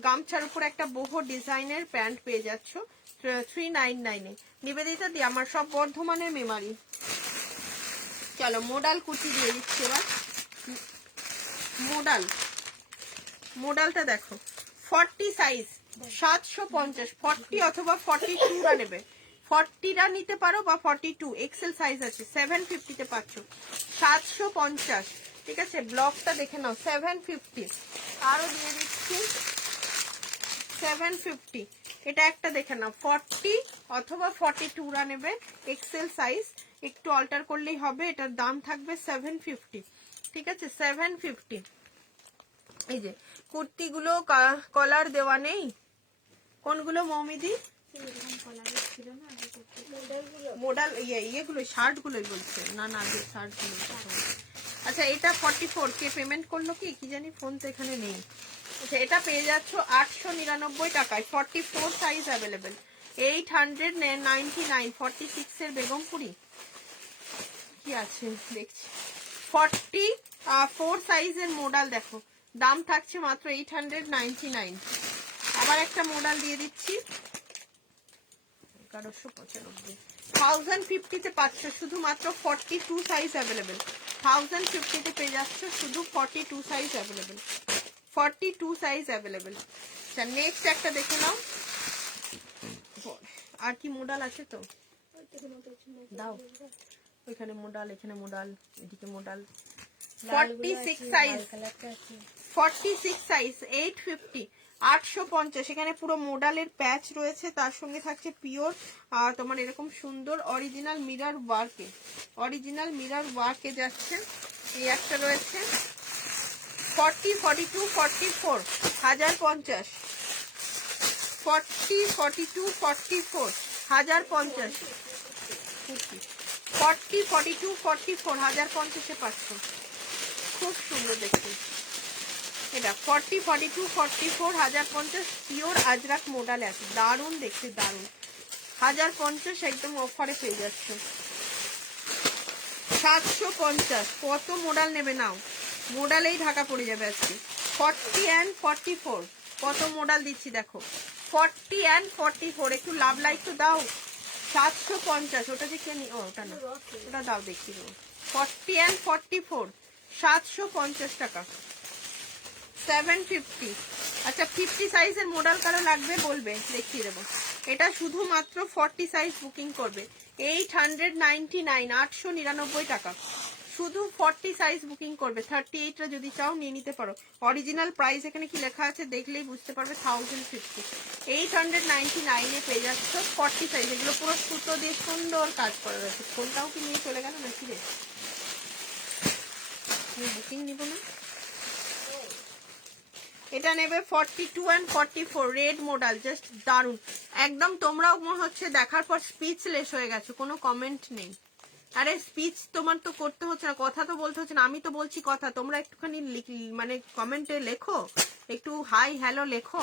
গামছার উপরে একটা বহু ডিজাইনের প্যান্ট পেয়ে যাচ্ছ 399 এ। নিবেদিতা দি, আমার সব বর্ধমানের মেমারি। চলো মোডাল কুর্তি দিয়ে দিচ্ছি এবার। মোডালটা দেখো, 40 সাইজ 750, 40 অথবা 42রা নেবে, 40রা নিতে পারো বা 42 এক্সেল সাইজ আছে, 750 তে পাচ্ছ, 750, ঠিক আছে? ব্লকটা দেখে নাও, 750। আরো দিয়ে দিচ্ছি 750। এটা একটা দেখে নাও, 40 অথবা 42রা নেবে, এক্সেল সাইজ, একটু অল্টার করলেই হবে। এটার দাম থাকবে 750, ঠিক আছে? 750। এই যে কুর্তিগুলো কলার দেওয়া নেই, কোনগুলো মৌমিদি? মোডাল ইয়েগুলো, শার্ট গুলোই বলছে, না না আগে শার্ট গুলো। আচ্ছা, এটা 44, কে পেমেন্ট করলো কি জানি, ফোন তো এখানে নেই। আচ্ছা, এটা পেয়ে যাচ্ছ 899 টাকায়, 44 সাইজ অ্যাভেলেবেল, 899, 46 এর বেগমপুরি কি আছে দেখছি, 44 সাইজের মোডাল দেখো, দাম থাকছে মাত্র 899। আবার একটা মোডাল দিয়ে দিচ্ছি 1195, 1050 তে পাচ্ছ, শুধুমাত্র 42 সাইজ অ্যাভেলেবেল, 1050 তে পেয়ে যাচ্ছ, শুধু 42 সাইজ অ্যাভেলেবেল, 42 সাইজ অ্যাভেলেবেল। আচ্ছা, নেক্সট একটা দেখে নাও, আর কি মোডাল আছে তো ওই থেকে মতো ছিল। দাও। ওইখানে মোডাল, এখানে মোডাল, এদিকে মোডাল। লালগুলো 46 আছে, সাইজ, লাল কালারটা আছে। 46 সাইজ, 850, 850। এখানে পুরো মোডালের প্যাচ রয়েছে, তার সঙ্গে থাকছে পিওর তোমার এরকম সুন্দর অরিজিনাল মিরর ওয়ার্কে, অরিজিনাল মিরর ওয়ার্কে যাচ্ছে। এই একটা রয়েছে 40, 42, 44, 1050, 40, 42, 44, 1050, 40, 42, 44, 1050 পাচ্ছ। খুব সুন্দর দেখতে এটা। 40, 42, 44, 1050 পিওর আজরাক মোডাল আছে, দারুণ দেখতে, দারুণ। 1050 একদম অফারে পেয়ে যাচ্ছ। 750, কত মোডাল নেবে নাও, মোডালেই ঢাকা পড়ে যাবে আজকে। 40 and 44, কত মোডাল দিচ্ছি দেখো, 40 and 44, একটু লাভ লাইক তো দাও। 750, ওটা যে কে ও ওটা না, ওটা দাও দেখি দেবো। 40 and 44, 750 টাকা। 750। আচ্ছা 50 সাইজের মোডাল কারো লাগবে বলবে, দেখিয়ে দেবো। এটা শুধুমাত্র 40 সাইজ বুকিং করবে, 899, 899 টাকা। শুধু 40 সাইজ বুকিং করবে। 38টা যদি চাও নিয়ে নিতে পারো। অরিজিনাল প্রাইস এখানে কি লেখা আছে দেখলেই বুঝতে পারবে, 1050। 899 এ পেয়ে যাচ্ছ 40 সাইজ। এগুলো পুরো সুতো দিয়ে সুন্দর কাজ করা রয়েছে। ফোনটাও কি নিয়ে চলে গেল নাকি রে, বুকিং নিব না। এটা নেবে 42 and 44, রেড মোডাল, জাস্ট দারুন একদম। তোমরাও মনে হচ্ছে দেখার পর স্পিচলেস হয়ে গেছো, কোনো কমেন্ট নেই। আরে স্পিচ তোমার তো করতে হচ্ছে না, কথা তো বলতে হচ্ছে না, আমি তো বলছি কথা, তোমরা একটুখানি মানে কমেন্টে লেখো, একটু হাই হ্যালো লেখো,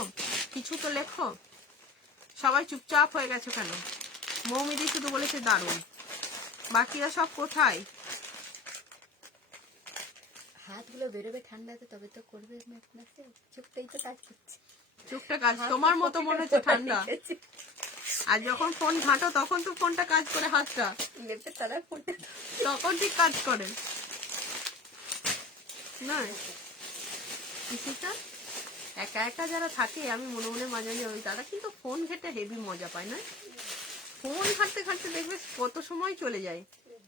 কিছু তো লেখো। সবাই চুপচাপ হয়ে গেছো কেন? মৌমিদি শুধু বলেছে দারুন, বাকিরা সব কোথায়? হাতগুলো বেরোবে ঠান্ডাতে, তবে তো করবে ম্যাথনাসে। চোখটাই তো কাজ করছে। চোখটা কাজ তোমার মতো মনে হচ্ছে ঠান্ডা, আর যখন ফোন ঘাঁটো তখন তো ফোনটা কাজ করে, হাতটা লেপে তারা ফোনটা তখন ঠিক কাজ করে না। একা একা যারা থাকে, আমি মনে মনে মাঝে মাঝে ওই তারা কিন্তু ফোন ঘেটে হেভি মজা পায় না। ফোন ঘাটতে ঘাটতে দেখবে কত সময় চলে যায়,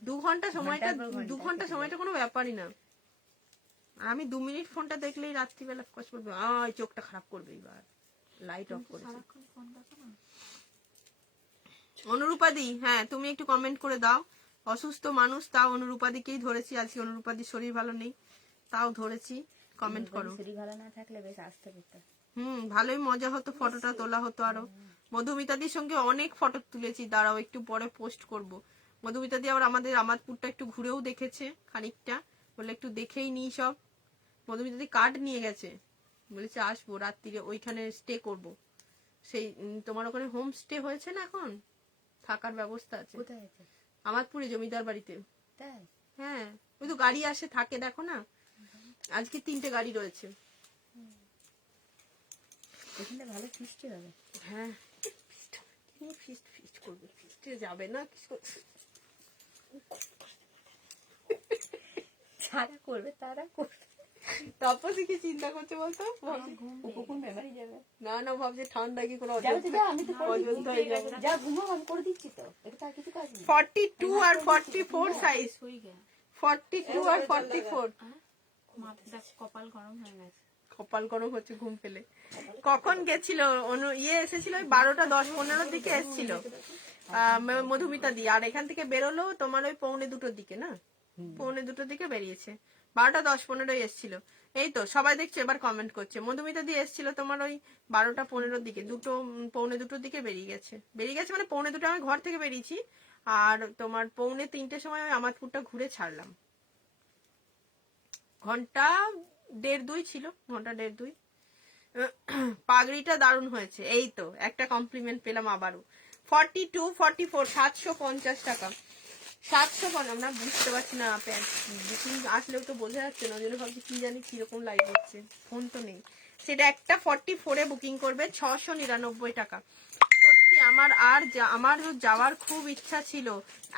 2 ঘন্টা সময়টা, 2 ঘন্টা সময়টা কোনো ব্যাপারই না। আমি 2 মিনিট ফোনটা দেখলেই রাত্রিবেলা কষ্ট করবে, চোখটা খারাপ করবে। এবার লাইট অফ করেছে। অনুরূপাদি, হ্যাঁ তুমি একটু কমেন্ট করে দাও। অসুস্থ মানুষ, তাও অনুরূপাদিকেই ধরেছি আজকে। অনুরূপাদির শরীর ভালো নেই, তাও ধরেছি। কমেন্ট করো। শরীর ভালো না থাকলে বেশ আসতে পেতো। ভালোই মজা হতো, ফটোটা তোলা হতো আরো। মধুমিতাদির সঙ্গে অনেক ফটো তুলেছি, দাঁড়াও একটু পরে পোস্ট করব। মধুমিতাদি আবার আমাদের আমাদপুরটা একটু ঘুরেও দেখেছে খানিকটা, বলে একটু দেখেই নি সব। মধুমিতাদি কার্ড নিয়ে গেছে, বলেছে আসবো রাত্রিরে, ওইখানে স্টে করব। সেই তোমার ওখানে হোম স্টে হয়েছে না, এখন থাকার ব্যবস্থা আছে। কোথায় আছে? আমাদপুরে জমিদার বাড়িতে। তাই? হ্যাঁ, ওই তো গাড়ি আসে থাকে, দেখো না আজকে 3টে গাড়ি রয়েছে। এখানে ভালো ফিস্টি হবে। হ্যাঁ, ফিস্ট করবে, ফিস্টে যাবে না, যারা করবে তারা করবে। তাপসী কি চিন্তা করছে বলতো, না না ভাবছে ঠান্ডা কি করে অযোধ্যা হয়ে যাবে। 42 আর 44 সাইজ, 42 আর 44। কপাল গরম হয়ে গেছে। কপাল গরম হচ্ছে ঘুম পেলে। কখন গেছিল ইয়ে এসেছিল, 12টা 10-15 দিকে এসেছিল মধুমিতা দি, আর এখান থেকে বেরোলো তোমার ওই 1:45 দিকে না, 1:45 দিকে বেরিয়েছে। 12টা 10-15 এসেছিল। এই তো সবাই দেখছো এবার কমেন্ট করছে। মধুমিতা দি এসেছিল তোমার ওই 12টা 15 দিকে, 2:45 দিকে বেরিয়ে গেছে মানে 2:45 আমি ঘর থেকে বেরিয়েছি, আর তোমার 2:45 সময় ওই আমাদপুরটা ঘুরে ছাড়লাম। ঘন্টা 1.5-2 ছিল, ঘন্টা 1.5-2। পাগড়িটা দারুণ হয়েছে। এই তো একটা কমপ্লিমেন্ট পেলাম আবারও। 42, 44, 750 টাকা। 750, আমরা বুঝতে পারছি না, বুকিং আসলেও তো বোঝা যাচ্ছে না, ওই জন্য ভাবছি কি জানি কিরকম লাইভ হচ্ছে, ফোন তো নেই। সেটা একটা 44-এ বুকিং করবে, 699 টাকা। সত্যি আমার যাওয়ার খুব ইচ্ছা ছিল,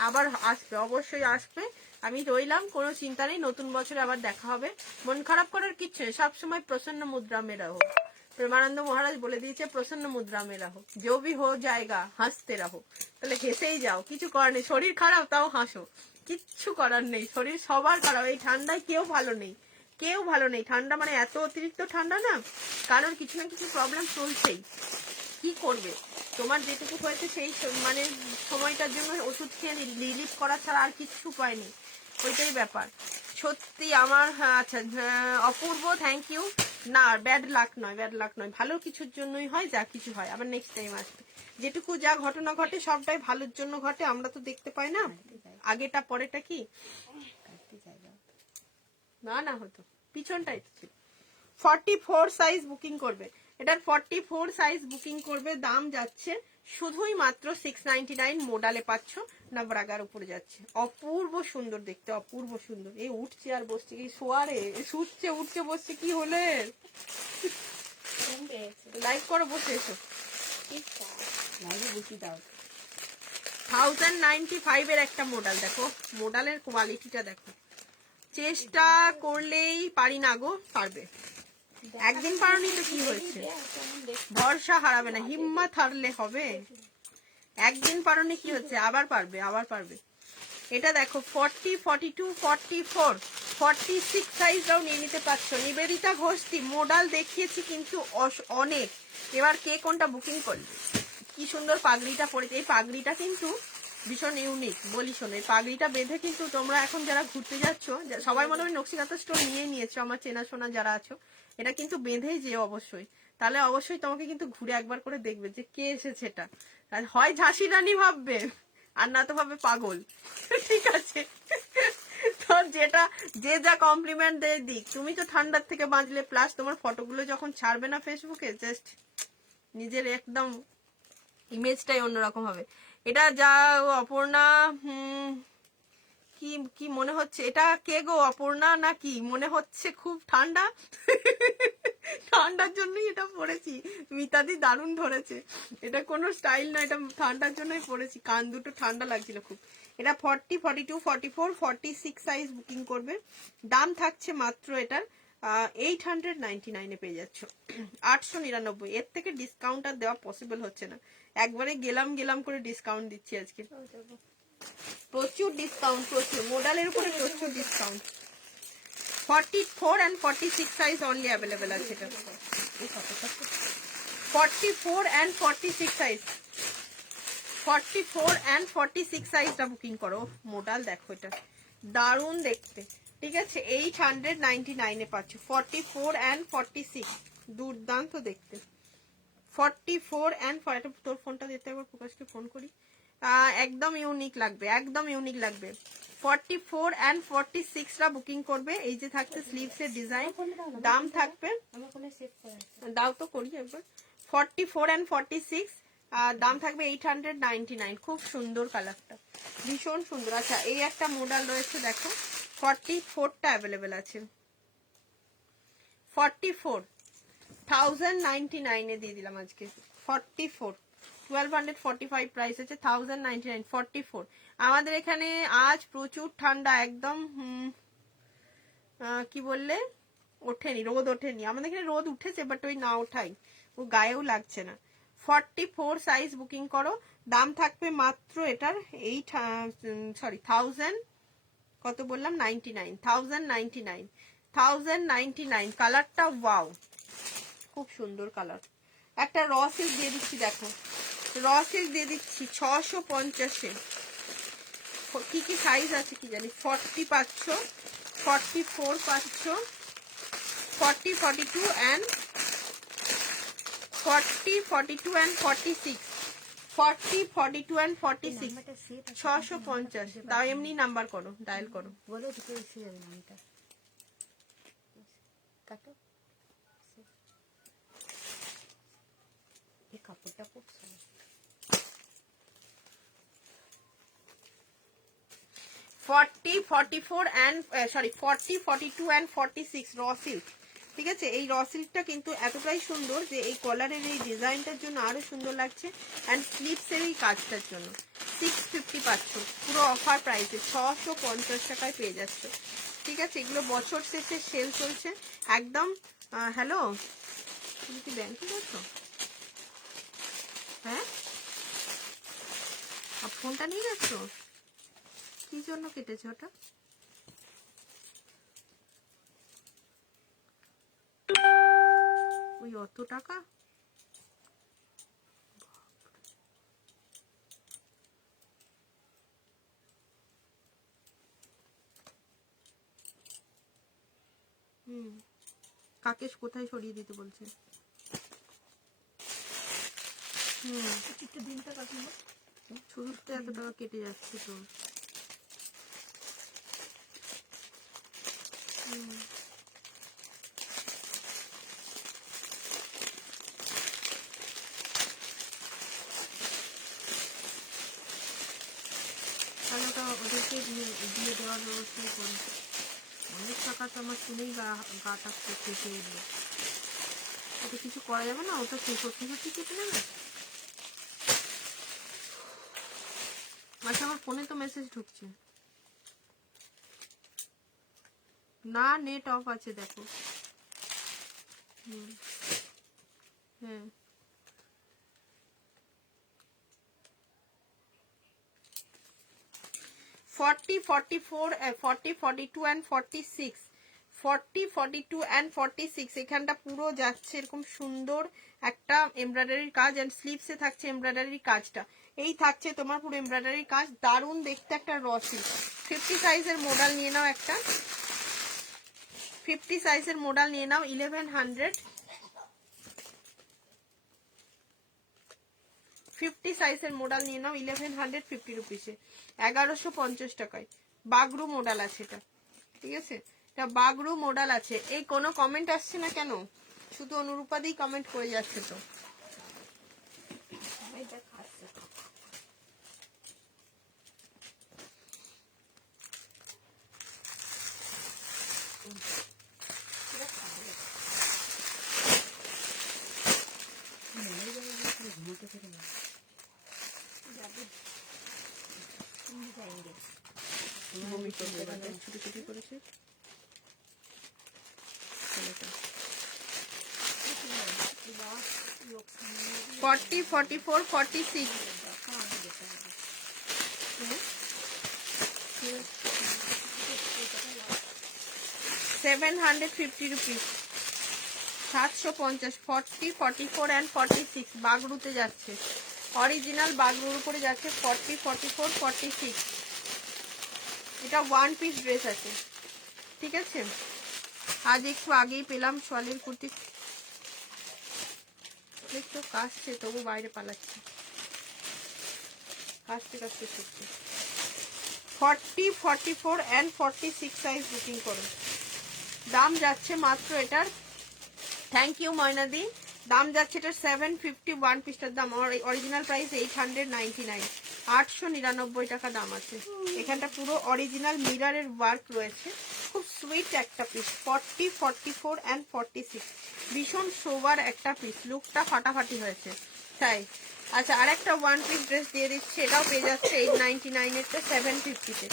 আবার আসবে, অবশ্যই আসবে। আমি রইলাম, কোনো চিন্তা নেই, নতুন বছরে আবার দেখা হবে। মন খারাপ করার কিচ্ছু নেই, সবসময় প্রসন্ন মুদ্রা মেরা হোক। প্রেমানন্দ মহারাজ বলে দিয়েছে প্রসন্ন মুদ্রা মে রাহো, जो भी हो जाएगा হাসতে রাহো। তাহলে হেসেই যাও, কিছু করার নেই। শরীর খারাপ তাও হাসো, কিচ্ছু করার নেই। শরীর সবার খারাপ, এই ঠান্ডায় কেউ ভালো নেই, কেউ ভালো নেই। ঠান্ডা মানে এত অতিরিক্ত ঠান্ডা না, কারোর কিছু না কিছু প্রবলেম চলছেই। কি করবে, তোমার যেটুকু হয়েছে সেই মানে সময়টার জন্য ওষুধ খেয়ে রিলিফ করা ছাড়া আর কিচ্ছু পায়নি, ওইটাই ব্যাপার। সত্যি আমার আচ্ছা অপূর্ব থ্যাংক ইউ। না ব্যাড লাক নয়, ব্যাড লাক নয়, ভালো কিছুর জন্যই হয়, যা কিছু হয় আবার নেক্সট টাইম আসবে। যেটুকু যা ঘটনা ঘটে সবটাই ভালোর জন্য ঘটে, আমরা তো দেখতে পাই না আগেটা পরেটা কি। না না হতো পিছনটাই তো ছিল। 44 সাইজ বুকিং করবে, এটার 44 সাইজ বুকিং করবে, দাম যাচ্ছে শুধুই মাত্র 699। মোডালে পাচ্ছ, নাবরাগার উপরে যাচ্ছে। অপূর্ব সুন্দর দেখতে, অপূর্ব সুন্দর। এই উঠছে আর বসছে, এই শোয়ারে শুচ্ছে উঠছে বসছে, কি হলে লাইক করো, বসে এসো। 1095 এর একটা মডেল দেখো, মডেলের কোয়ালিটিটা দেখো। চেষ্টা করলেই পারি না গো, পারবে। একদিন পারোনি তো কি হয়েছে, ভরসা হারাবে না, হিম্মত হারলে হবে। একদিন পারোনি কি হচ্ছে, আবার পারবে, আবার পারবে। এটা দেখো 40, 42, 44, 46 সাইজটাও নিয়ে নিতে পারছো। নিবেদিতা ঘোষটি মডেল দেখিয়েছি কিন্তু অনেক। এবার কে কোনটা বুকিং করবে। কি সুন্দর পাগড়িটা পরেছে, এই পাগড়িটা কিন্তু ভীষণ ইউনিক। বলি শোনো, এই পাগড়িটা বেঁধে কিন্তু তোমরা এখন যারা ঘুরতে যাচ্ছ, সবাই মনে হয় নকশিকাঁথা স্টোর নিয়ে নিয়েছো, আমার চেনাশোনা যারা আছো, এটা কিন্তু বেঁধেই যে অবশ্যই, তাহলে অবশ্যই তোমাকে কিন্তু ঘুরে একবার করে দেখবে যে কে এসেছে। এটা হয় ঝাঁসি রানী ভাববে, আর না তো ভাবে পাগল। ঠিক আছে, তো যেটা যে যা কমপ্লিমেন্ট দিয়ে দিক, তুমি তো ঠান্ডার থেকে বাঁচলে, প্লাস তোমার ফটোগুলো যখন ছাড়বে না ফেসবুকে, জাস্ট নিজের একদম ইমেজটাই অন্যরকম হবে। এটা যা অপর্ণা কি কি মনে হচ্ছে, এটা কে গো, অপর্ণা না কি মনে হচ্ছে? খুব ঠান্ডা, ঠান্ডার জন্যই এটা পরেছি। মিতাদি দারুণ ধরেছে, এটা কোনো স্টাইল না, এটা ঠান্ডার জন্যই পরেছি। কান দুটো ঠান্ডা লাগছিল খুব। এটা 40, 42, 44, 46 সাইজ বুকিং করবে, দাম থাকছে মাত্র এটার 899 পেয়ে যাচ্ছ। 899, এর থেকে ডিসকাউন্ট আর দেওয়া পসিবল হচ্ছে না। একবারে গেলাম করে ডিসকাউন্ট দিচ্ছি আজকে, প্রচুর ডিসকাউন্ট, প্রচুর মডেলের উপরে প্রচুর discount. 44 and 46 size only available আছে এটা। 44 and 46 সাইজ, 44 and 46 সাইজটা বুকিং করো। মডেল দেখো, এটা দারুণ দেখতে। ঠিক আছে, 899 পাচ্ছ 44 and 46, দুর্দান্ত দেখতে। 44 and 40, তোর ফোনটা দিতে একবার প্রকাশকে ফোন করি, একদম ইউনিক লাগবে, একদম ইউনিক লাগবে। 44 and 46টা বুকিং করবে। এই যে থাকছে স্লিভস এর ডিজাইন, দাম থাকবে, দাও তো করি একবার। 44 and 46 দাম থাকবে 899। খুব সুন্দর কালারটা, ভীষণ সুন্দর। আচ্ছা, এই একটা মডেল রয়েছে দেখো, 44টা অ্যাভেলেবেল আছে। 44 1099 দিয়ে দিলাম আজকে। 44 1245 প্রাইস আছে, 1099। 44 আমাদের এখানে আজ প্রচুর ঠান্ডা, একদম কি বললে ওঠেনি, রোদ ওঠেনি। আমাদের এখানে রোদ উঠেছে, বাট ওই না ওঠাই, ও গায়েও লাগছে না। 44 সাইজ বুকিং করো, দাম থাকবে মাত্র এটার 1000 কত বললাম, 99, 1099, 1099। কালারটা ওয়াও, খুব সুন্দর কালার। একটা র সিল্ক দিয়ে দিচ্ছি দেখো, র সিল্ক দিয়ে দিচ্ছি 650-এ। কি কি সাইজ আছে কি জানি, 40 পাচ্ছ, 44 পাচ্ছ, 40, 42 and 40, 42 and 46, 40, 42 and 46, 650। তাও এমনি নাম্বার করো, ডায়াল করো। বলো দুটো এসে যাবে নামটা, কাটো। এই কাপড়টা খুব সুন্দর। 40, 44 and 40, 42 and 46 র সিল্ক। ঠিক আছে, এই র সিল্কটা কিন্তু এতটাই সুন্দর যে এই কলারের এই ডিজাইনটার জন্য আরো সুন্দর লাগছে, অ্যান্ড স্লিপসের এই কাজটার জন্য 650 পাচ্ছ, পুরো অফার প্রাইসে 650 টাকায় পেয়ে যাচ্ছ। ঠিক আছে, এগুলো বছর শেষে সেল চলছে একদম। হ্যালো, তুমি কি ব্যাংকে গেছো? হ্যাঁ, আর ফোনটা নিয়ে গেছো? কি জন্য কেটেছো ওটা? ওই অত টাকা? কাকেশ কোথায় সরিয়ে দিতে বলছে? দিনটা কাটলো, শুরুতে এত টাকা কেটে যাচ্ছে তো। তাহলে ওটা ওদেরকে দিয়ে দেওয়ার ব্যবস্থাই করো। অনেক টাকা তো আমার শুনেই গাটা কেটে এলো। ওটা কিছু করা যাবে না? ওটা সত্যি সত্যি কেটে নেবে। আচ্ছা, আমার ফোনে তো মেসেজ ঢুকছে না, নেট অফ আছে দেখো। হ্যাঁ, 40, 44, 40, 42 and 46, 40, 42 and 46 এখানটা পুরো যাচ্ছে এরকম সুন্দর একটা এমব্রয়ডারির কাজ, এন্ড স্লিভসে থাকছে এমব্রয়ডারির কাজটা। এই থাকছে তোমার পুরো এমব্রয়ডারির কাজ, দারুণ দেখতে একটা রসি। 50 সাইজের মডেল নিয়ে নাও একটা, 50 সাইজের মডেল নিয়ে নাও 1100, 50 সাইজের মডেল নিয়ে নাও 1150 রুপিসে, 1150 টাকায়। বাগরু মডেল আছে এটা, ঠিক আছে? এটা বাগরু মডেল আছে। এই কোনো কমেন্ট আসছে না কেন? শুধু অনুরূপাদিই কমেন্ট করে যাচ্ছে তো। ছুটি ছুটি করেছে। 40, 44, 46, 750 রুপিস, 750, 40, 44 and 46 বাগরুতে যাচ্ছে, অরিজিনাল বাগরুর উপরে যাচ্ছে। 40, 44, 46 এটা ওয়ান পিস ড্রেস আছে, ঠিক আছে? আজ একটু আগেই পেলাম শলের কুর্তি, দেখছো কাশছে তবু বাইরে পালাচ্ছে, কাশতে কাশতে ছুটছে। 40, 44 and 46 সাইজ বুকিং করুন। দাম যাচ্ছে মাত্র এটার, থ্যাংক ইউ ময়নাদি, দাম যাচ্ছে এটার 750, ওয়ান পিসটার দাম অরিজিনাল প্রাইস 899, 899 টাকা দাম আছে। এখানটা পুরো অরিজিনাল মিররের ওয়ার্ক রয়েছে, খুব সুইট একটা পিস। 40, 44 and 46 ভীষণ সোবার একটা পিস, লুকটা ফাটাফাটি হয়েছে তাই। আচ্ছা, আর একটা ওয়ান পিস ড্রেস দিয়ে দিচ্ছে, এটাও পেয়ে যাচ্ছে 899 এরটা 750-তে।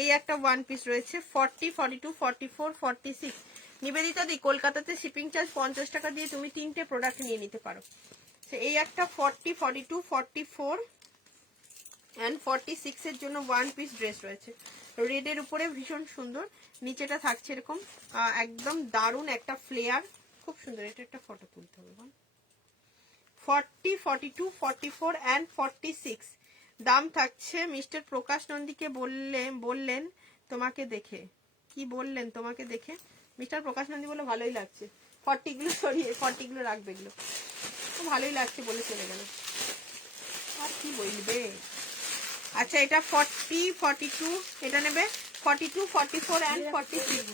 এই একটা ওয়ান পিস রয়েছে 40, 42, 44, 46। নিবেদিতা দি, কলকাতাতে শিপিং চার্জ 50 টাকা দিয়ে তুমি 3টে প্রোডাক্ট নিয়ে নিতে পারো। এই একটা 40, 42, 44 and 46 এর জন্য ওয়ান পিস ড্রেস রয়েছে, রেডের উপরে ভীষণ সুন্দর, নিচেটা থাকছে এরকম একদম দারুণ একটা ফ্লেয়ার, খুব সুন্দর। এটা একটা ফটো তুলতে হবে। 40, 42, 44 and 46 দাম থাকছে। মিস্টার প্রকাশ নন্দীকে বললেন তোমাকে দেখে, কি বললেন তোমাকে দেখে? মিস্টার প্রকাশ নন্দী বলে ভালোই লাগছে, 40 গুলো সরিয়ে 40 গুলো রাখবে, এগুলো ভালোই লাগছে বলে চলে গেল, আর কি বলবে। আচ্ছা, এটা 40, 42 এটা নেবে, 42, 44 and 46,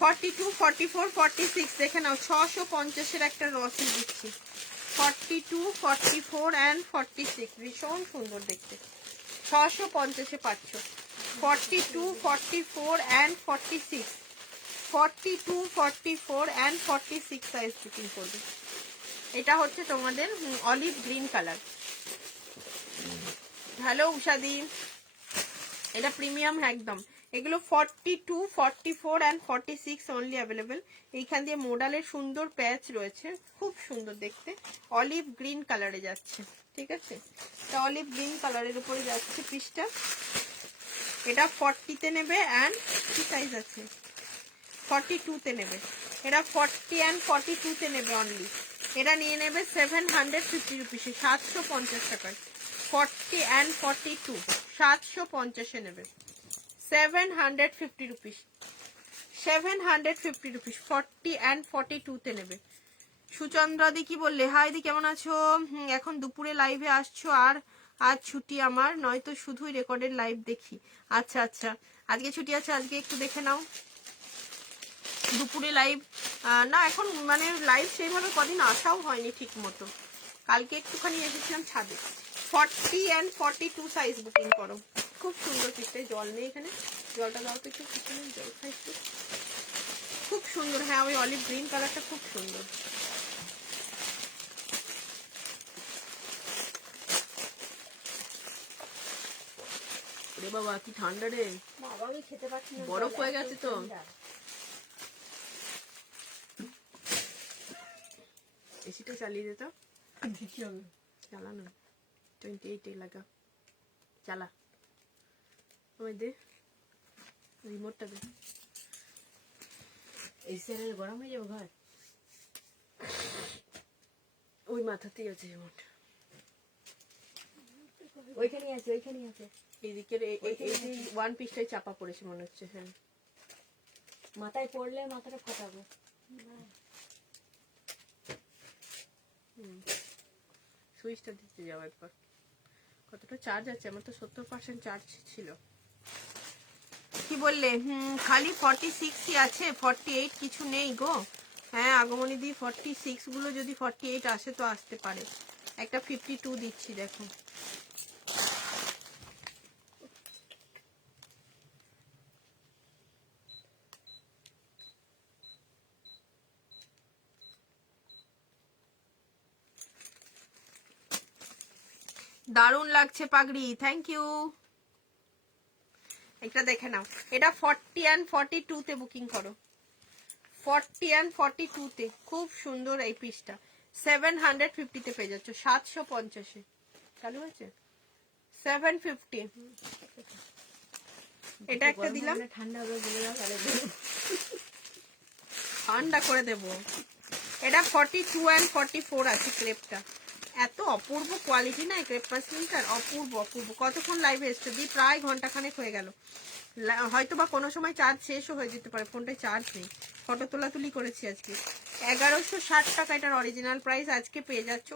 42, 44, 46 দেখে নাও। 650-এর একটা রসি দিচ্ছি, 42, 44 and 46 ভীষণ সুন্দর দেখতে, 650-এ পাচ্ছ। 42, 44 and 46, 42, 44 and 46 সাইজ বুকিং করবে। এটা হচ্ছে তোমাদের অলিভ গ্রিন কালার। হ্যালো উষাদি, এটা প্রিমিয়াম একদম, এগুলো 42, 44 অ্যান্ড 46 অনলি অ্যাভেলেবেল। এইখান দিয়ে মোডালের সুন্দর প্যাচ রয়েছে, খুব সুন্দর দেখতে। অলিভ গ্রিন কালারে যাচ্ছে, ঠিক আছে, এটা অলিভ গ্রিন কালারের উপরে যাচ্ছে পিসটা। এটা 40-তে নেবে অ্যান্ড কি সাইজ আছে 42-তে নেবে। এটা 40 অ্যান্ড 42-তে নেবে অনলি। এটা নিয়ে নেবে 750 রুপিসে, 750 টাকায়। 40 অ্যান্ড 42 750-এ নেবে, 750 রুপিস, 750 রুপিস। 40 অ্যান্ড 42-তে নেবে। সুচন্দ্রাদি কি বললে? হাই দি, কেমন আছো? এখন দুপুরে লাইভে আসছো? আর আজ ছুটি আমার, নয়তো শুধুই রেকর্ডেড লাইভ দেখি। আচ্ছা আচ্ছা, আজকে ছুটি আছে, আজকে একটু দেখে নাও। দুপুরে লাইভ না, এখন মানে লাইভ সেইভাবে কদিন আসাও হয়নি ঠিক মতো। কালকে একটুখানি এসেছিলাম ছাদে। 40 অ্যান্ড 42 সাইজ বুকিং করো। খুব সুন্দর পিসটা। জল নেই এখানে, জলটা দাও তো একটু, জল খাই একটু। খুব সুন্দর, হ্যাঁ ওই অলিভ গ্রিন কালারটা খুব সুন্দর। রে বাবা কি ঠান্ডা রে, বাবা আমি খেতে পারছি না, বরফ হয়ে গেছে তো। এসিটা চালিয়ে দে তো, চালানো 28 লাগা, চালা। ওই দে রিমোটটা দে। এসি গরম হয়ে যাবে ঘর। ওই মাথাতেই আছে রিমোট, ওইখানেই আছে, ওইখানেই আছে। এইদিকের এই ওয়ান পিসটাই চাপা পড়েছে মনে হচ্ছে। হ্যাঁ মাথায় পড়লে মাথাটা ফাটাবো। সুইচটা দিতে যাও একবার। কতটা চার্জ আছে? আমার তো 70% চার্জ ছিল। কি বললে? খালি 46ই আছে, 48 কিছু নেই গো। হ্যাঁ আগমনী দি, 46 গুলো যদি 48 আসে তো আসতে পারে। একটা 52 দিচ্ছি দেখো। দারুণ লাগছে পাগড়ি, থ্যাংক ইউ। এটা দেখে নাও, এটা 40 অ্যান্ড 42-তে বুকিং করো। 40 অ্যান্ড 42-তে খুব সুন্দর এই পিসটা। 750-তে পেয়ে যাচ্ছ, 750-এ চালু হয়েছে। 750। এটা একটা দিলাম, ঠান্ডা হবে বলে দাও তাহলে ঠান্ডা করে দেব। এটা 42 অ্যান্ড 44 আছে ক্রেপটা। এত অপূর্ব কোয়ালিটি না ক্রেপ মাসলিনটার, অপূর্ব অপূর্ব। কতক্ষণ লাইভে এসছে দি? প্রায় ঘন্টাখানেক হয়ে গেল। হয়তো বা কোনো সময় চার্জ শেষও হয়ে যেতে পারে, ফোনটায় চার্জ নেই। ফটো তোলাতুলি করেছি আজকে। 1160 টাকা এটার অরিজিনাল প্রাইস। আজকে পেয়ে যাচ্ছ।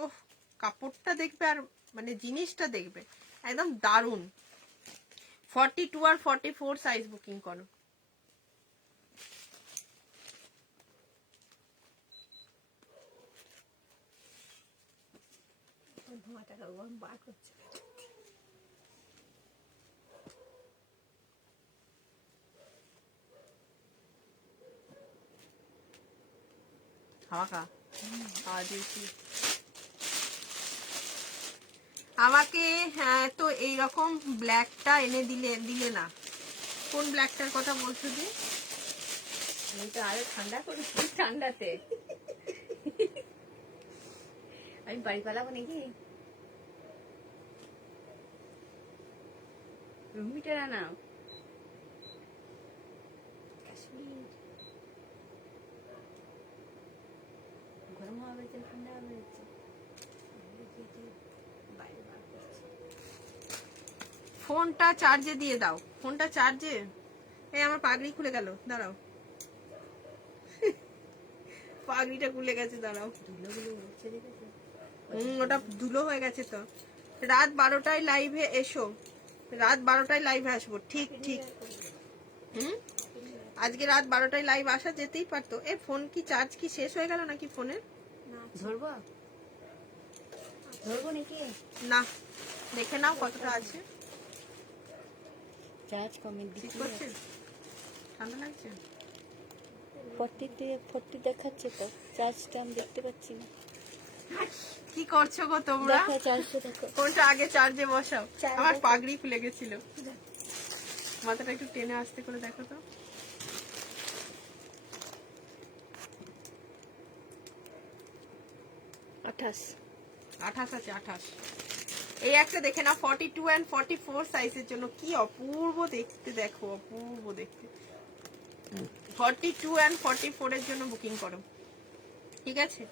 কাপড়টা দেখবে আর মানে জিনিসটা দেখবে, একদম দারুণ। 42 আর 44 সাইজ বুকিং করো। ধোঁয়াটা গরম বার করছে। হাওয়া খা, হাওয়া দিয়েছি আমাকে। হ্যাঁ তো এইরকম ব্ল্যাকটা এনে দিলে না। কোন ব্ল্যাকটার কথা বলছো দি? আমি তো আরো ঠান্ডা করেছি ঠান্ডাতে। আমি বাড়ি পালাবো নাকি? Room heater আনাও। কাশ্মীর গরম হাওয়া বেরোচ্ছে, ঠান্ডা হাওয়া বেরোচ্ছে। বাইরে বার করছি। ফোনটা চার্জে দিয়ে দাও, ফোনটা চার্জে। এই আমার পাগড়ি খুলে গেল, দাঁড়াও। পাগড়িটা খুলে গেছে, দাঁড়াও। ধুলোগুলো উঠছে দেখেছো? ওটা ধুলো হয়ে গেছে তো। রাত 12টায় লাইভে এসো, রাত 12টায় লাইভে আসবো। ঠিক ঠিক। আজকে রাত 12টায় লাইভ আসা যেতেই পারতো। এ ফোন কি চার্জ কি শেষ হয়ে গেল নাকি ফোনের? ধরবো ধরবো নাকি? না, দেখে নাও কতটা আছে। চার্জ কমে ঠিক করছে? ঠান্ডা লাগছে? 40 দেখাচ্ছে তো, চার্জটা আমি দেখতে পাচ্ছি না। কি করছো গো তোমরা? দেখো চার্জটা দেখো। ফোনটা আগে চার্জে বসাও। আমার পাগড়ি খুলে গেছিল। মাথাটা একটু টেনে আস্তে করে দেখো তো। আঠাশ 28 আছে, 28। এই একটা দেখে না, 42 and 44 সাইজের জন্য কি অপূর্ব দেখতে, দেখো অপূর্ব দেখতে। 42 and 44 এর জন্য বুকিং করো, ঠিক আছে?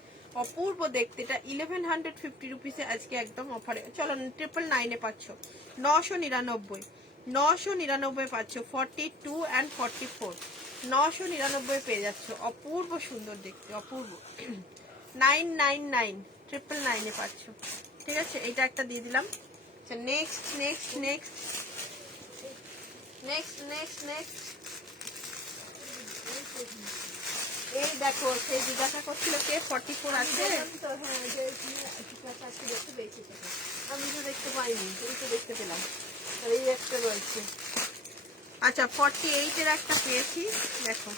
অপূর্ব দেখতে, এটা 1150 রুপিসে আজকে একদম অফারে। চলো 999 এ পাচ্ছ, 999, 999 পাচ্ছ 42 and 44, 999 পেয়ে যাচ্ছ। অপূর্ব সুন্দর দেখতে, অপূর্ব। 999, 999 এ পাচ্ছ, ঠিক আছে? এটা একটা দিয়ে দিলাম। আচ্ছা next next next next next next এই দেখো, সেই জিজ্ঞাসা করছিল কে 44 আছে, তো হ্যাঁ যে ঠিক আছে আজকে দেখতে পেয়েছি সেটা। আমি তো দেখতে পাইনি, এই তো দেখতে পেলাম। আর এই একটা রয়েছে। আচ্ছা 48 এর একটা পেয়েছি, দেখো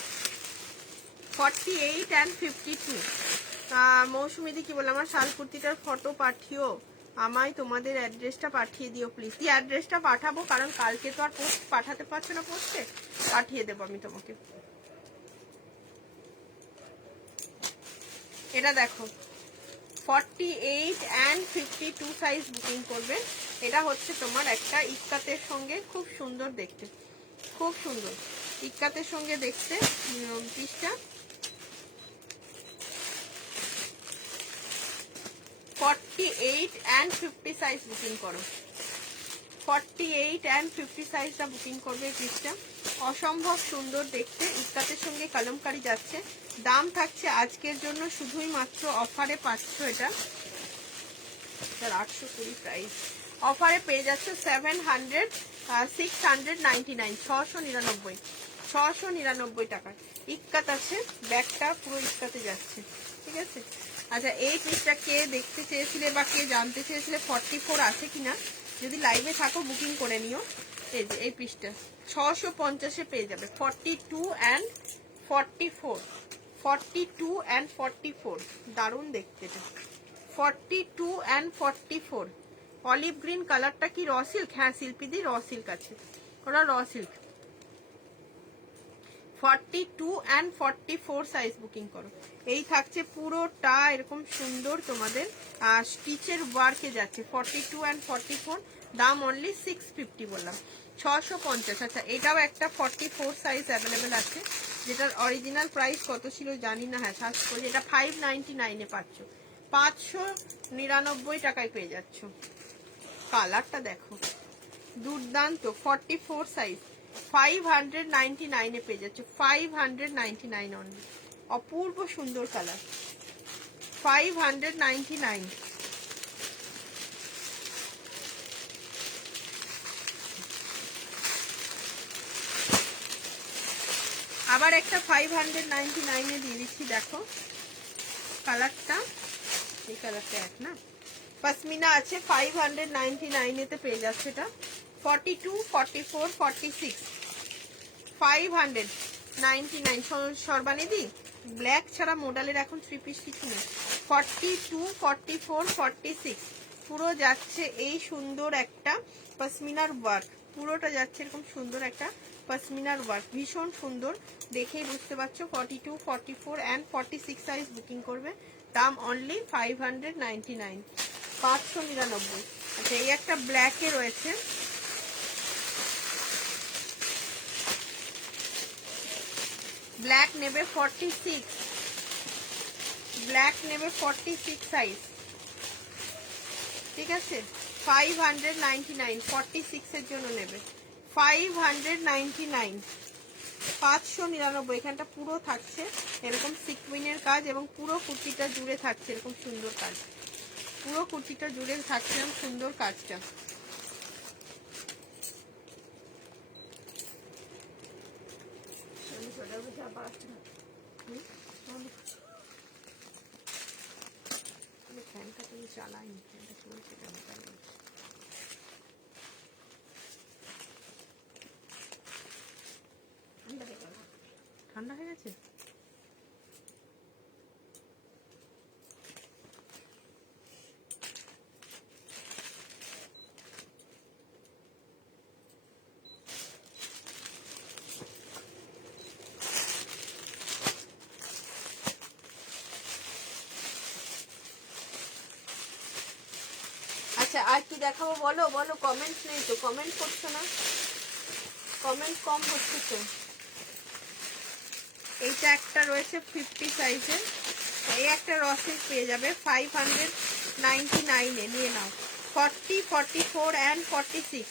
48 and 52। মৌসুমিদি কি বলে, আমার শাল কুর্তিটার ফটো পাঠিও আমায়, তোমাদের অ্যাড্রেসটা পাঠিয়ে দিও প্লিজ। কি অ্যাড্রেসটা পাঠাবো, কারণ কালকে তো আর পোস্ট পাঠাতে পারছো না, পোস্টে পাঠিয়ে দেবো আমি তোমাকে। এটা দেখো 48 and 52 সাইজ বুকিং করবে। এটা হচ্ছে তোমার একটা ইক্কাতের সঙ্গে, খুব সুন্দর দেখতে, খুব সুন্দর ইক্কাতের সঙ্গে দেখতে পিসটা। 48 and 50 সাইজ বুকিং করো, 48 and 50 সাইজটা বুকিং করবে পিসটা। অসম্ভব সুন্দর দেখতে, ইক্কাতের সঙ্গে কলমকারি যাচ্ছে। দাম থাকছে আজকের জন্য শুধুই মাত্র অফারে পাচ্ছ এটা 820 প্রাইস, অফারে পেয়ে যাচ্ছ 699, 699, 699 টাকায় ইক্কাত আছে। ব্যাগটা পুরো ইক্কাতে যাচ্ছে, ঠিক আছে? আচ্ছা এই পিসটা কে দেখতে চেয়েছিলে বা কে জানতে চেয়েছিলে 44 আছে কিনা, যদি লাইভে থাকো বুকিং করে নিও। এই যে এই পিসটা 650-এ পেয়ে যাবে, 42 and 44, 42 and 44, দারুণ দেখতে এটা। 42 and 44, অলিভ গ্রিন কালারটা কি র সিল্ক? হ্যাঁ শিল্পীদি র সিল্ক আছে, ওরা raw silk. 42 and 44 size booking করো। এই থাকছে পুরোটা এরকম সুন্দর তোমাদের স্টিচের ওয়ার্কে যাচ্ছে। 42 and 44, দাম অনলি 650 বললাম, 650। আচ্ছা এটাও একটা 44 সাইজ অ্যাভেলেবেল আছে, যেটার অরিজিনাল প্রাইস কত ছিল জানি না, হ্যাঁ সার্চ করি। এটা 599-এ পাচ্ছ, 599 টাকায় পেয়ে যাচ্ছ। কালারটা দেখো দুর্দান্ত, 44 সাইজ 599-এ পেয়ে যাচ্ছে, 599 অনলি। অপূর্ব সুন্দর কালার, 599। আবার একটা 599-এ দিয়ে দিচ্ছি, দেখো কালারটা, এই কালারটা এক না, পশমিনা আছে 599-এতে পেয়ে যাচ্ছে এটা। 42, 44, 46, 599। সর্বানিদি ব্ল্যাক ছাড়া মডেলের এখন 3 পিস কিছু নেই। 42, 44, 46 পুরো যাচ্ছে এই সুন্দর একটা পশমিনার ওয়ার্ক, পুরোটা যাচ্ছে এরকম সুন্দর একটা পশমিনার ওয়ার্ক, ভীষণ সুন্দর, দেখেই বুঝতে পারছো। 42, 44 and 46 সাইজ বুকিং করবে, দাম অনলি 599, 599। আচ্ছা এই একটা ব্ল্যাকে রয়েছে, ব্ল্যাক নেবে 46, ব্ল্যাক নেবে 46 সাইজ, ঠিক আছে? 599, 46 এর জন্য নেবে 599, 599। এখানটা পুরো থাকছে এরকম সিকুইনের কাজ, এবং পুরো কুর্তিটা জুড়ে থাকছে এরকম সুন্দর কাজ, পুরো কুর্তিটা জুড়ে থাকছে এরকম সুন্দর কাজটা। ফ্যানটা তুমি চালাইনি, ফ্যানটা চলছে কেন? ঠান্ডা হয়ে গেছে। আর কি দেখাবো বলো বলো, কমেন্ট নেই তো, কমেন্ট করছো না, কমেন্ট কম হচ্ছে তো। এইটা একটা রয়েছে 50 সাইজের, এই একটা রসিক পেয়ে যাবে 599 নিয়ে নাও। 40, 44 অ্যান্ড 46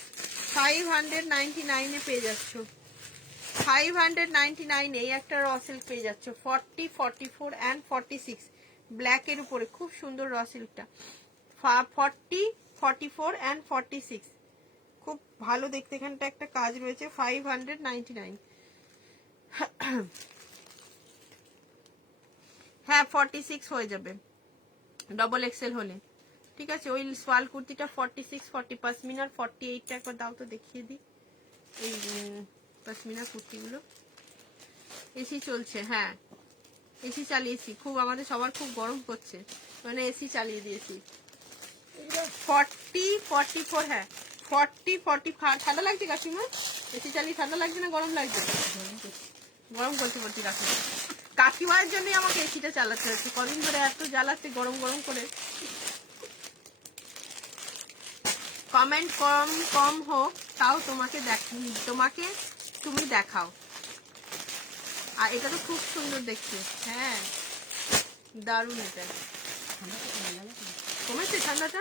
599 পেয়ে যাচ্ছ। 599 এই একটা র সিল্ক পেয়ে যাচ্ছ। 40, 44 অ্যান্ড 46 ব্ল্যাকের উপরে খুব সুন্দর র সিল্কটা। 40, 44 অ্যান্ড 46 খুব ভালো দেখতে, এখানটা একটা কাজ রয়েছে। 599। হ্যাঁ 46 হয়ে যাবে ডবল এক্সেল হলে, ঠিক আছে। ওই সোয়াল কুর্তিটা 46, 40 পাশমিনার 48টা একবার দাও তো দেখিয়ে দিই। এই পাশমিনার কুর্তিগুলো এসি চলছে, হ্যাঁ এসি চালিয়েছি, খুব আমাদের সবার খুব গরম করছে, মানে এসি চালিয়ে দিয়েছি। 40, 44 হ্যাঁ 40, 45 ঠান্ডা লাগছে কাকিমা? এসি চালিয়ে ঠান্ডা লাগছে না গরম লাগছে? গরম করছে বলছি কাকিমা। কাকিমার জন্যই আমাকে এসিটা চালাতে হচ্ছে, কদিন ধরে এত জ্বালাচ্ছে গরম গরম করে। কমেন্ট কম কম হোক তাও তোমাকে তোমাকে তুমি দেখাও। আর এটা তো খুব সুন্দর দেখতে, হ্যাঁ দারুণ। এটা কমেছে ঠান্ডাটা?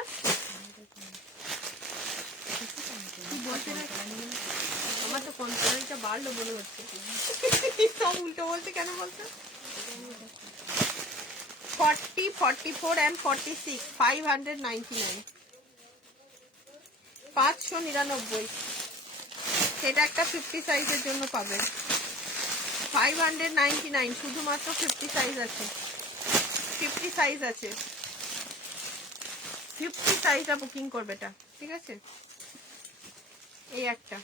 আমার তো কনফিডেন্সটা বাড়লো মনে হচ্ছে। সব উল্টো বলছে কেন বলছো? 40, 44 and 46 599 599। সেটা একটা 50 সাইজের জন্য পাবে। 599 শুধুমাত্র 50 সাইজ আছে, 50 সাইজ আছে, 50 সাইজটা বুকিং করবে এটা, ঠিক আছে। এই একটা,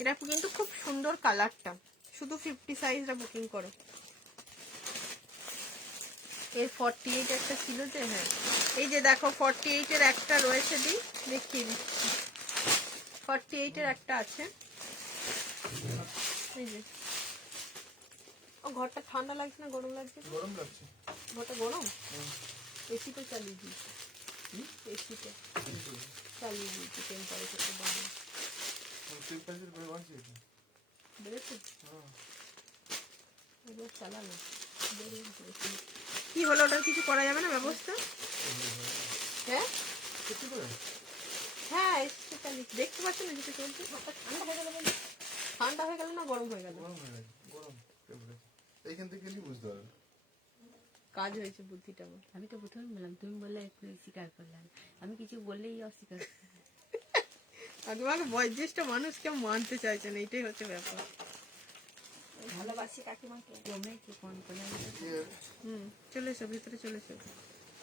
এটা কিন্তু খুব সুন্দর কালারটা, শুধু 50 সাইজটা বুকিং করো। এর 48 একটা ছিল যে, হ্যাঁ এই যে দেখো 48 এর একটা রয়েছে, দেখিয়ে দিচ্ছি। 48 এর একটা আছে, এই যে। ও ঘরটা ঠান্ডা লাগছে না গরম লাগছে? গরম লাগছে। ঘরটা গরম, এসি তো চালিয়ে দিয়েছি, এসিটা চালিয়ে দিয়েছি, টেম্পারেচারটা বাড়িয়ে বেড়েছে। এবার চালানো কি হলো, ওটার কিছু করা যাবে না ব্যবস্থা? হ্যাঁ হ্যাঁ এসিটা চালিয়ে দেখতে পাচ্ছ না যেটা চলছে। ঠান্ডা হয়ে গেল, ঠান্ডা হয়ে গেল না গরম হয়ে গেল? এইখান থেকে গেলেই বুঝতে পারবে কাজ হয়েছে বুদ্ধিটা আমার। আমি তো প্রথমে বললাম, তুমি বললে একটু স্বীকার করলাম, আমি কিছু বললেই অস্বীকার। তোমাকে বয়োজ্যেষ্ঠ মানুষ কেউ মানতে চাইছে না, এটাই হচ্ছে ব্যাপার। ভালোবাসি কাকিমাকে, তোমরা একটু ফোন করে চলে এসো ভিতরে, চলে এসো,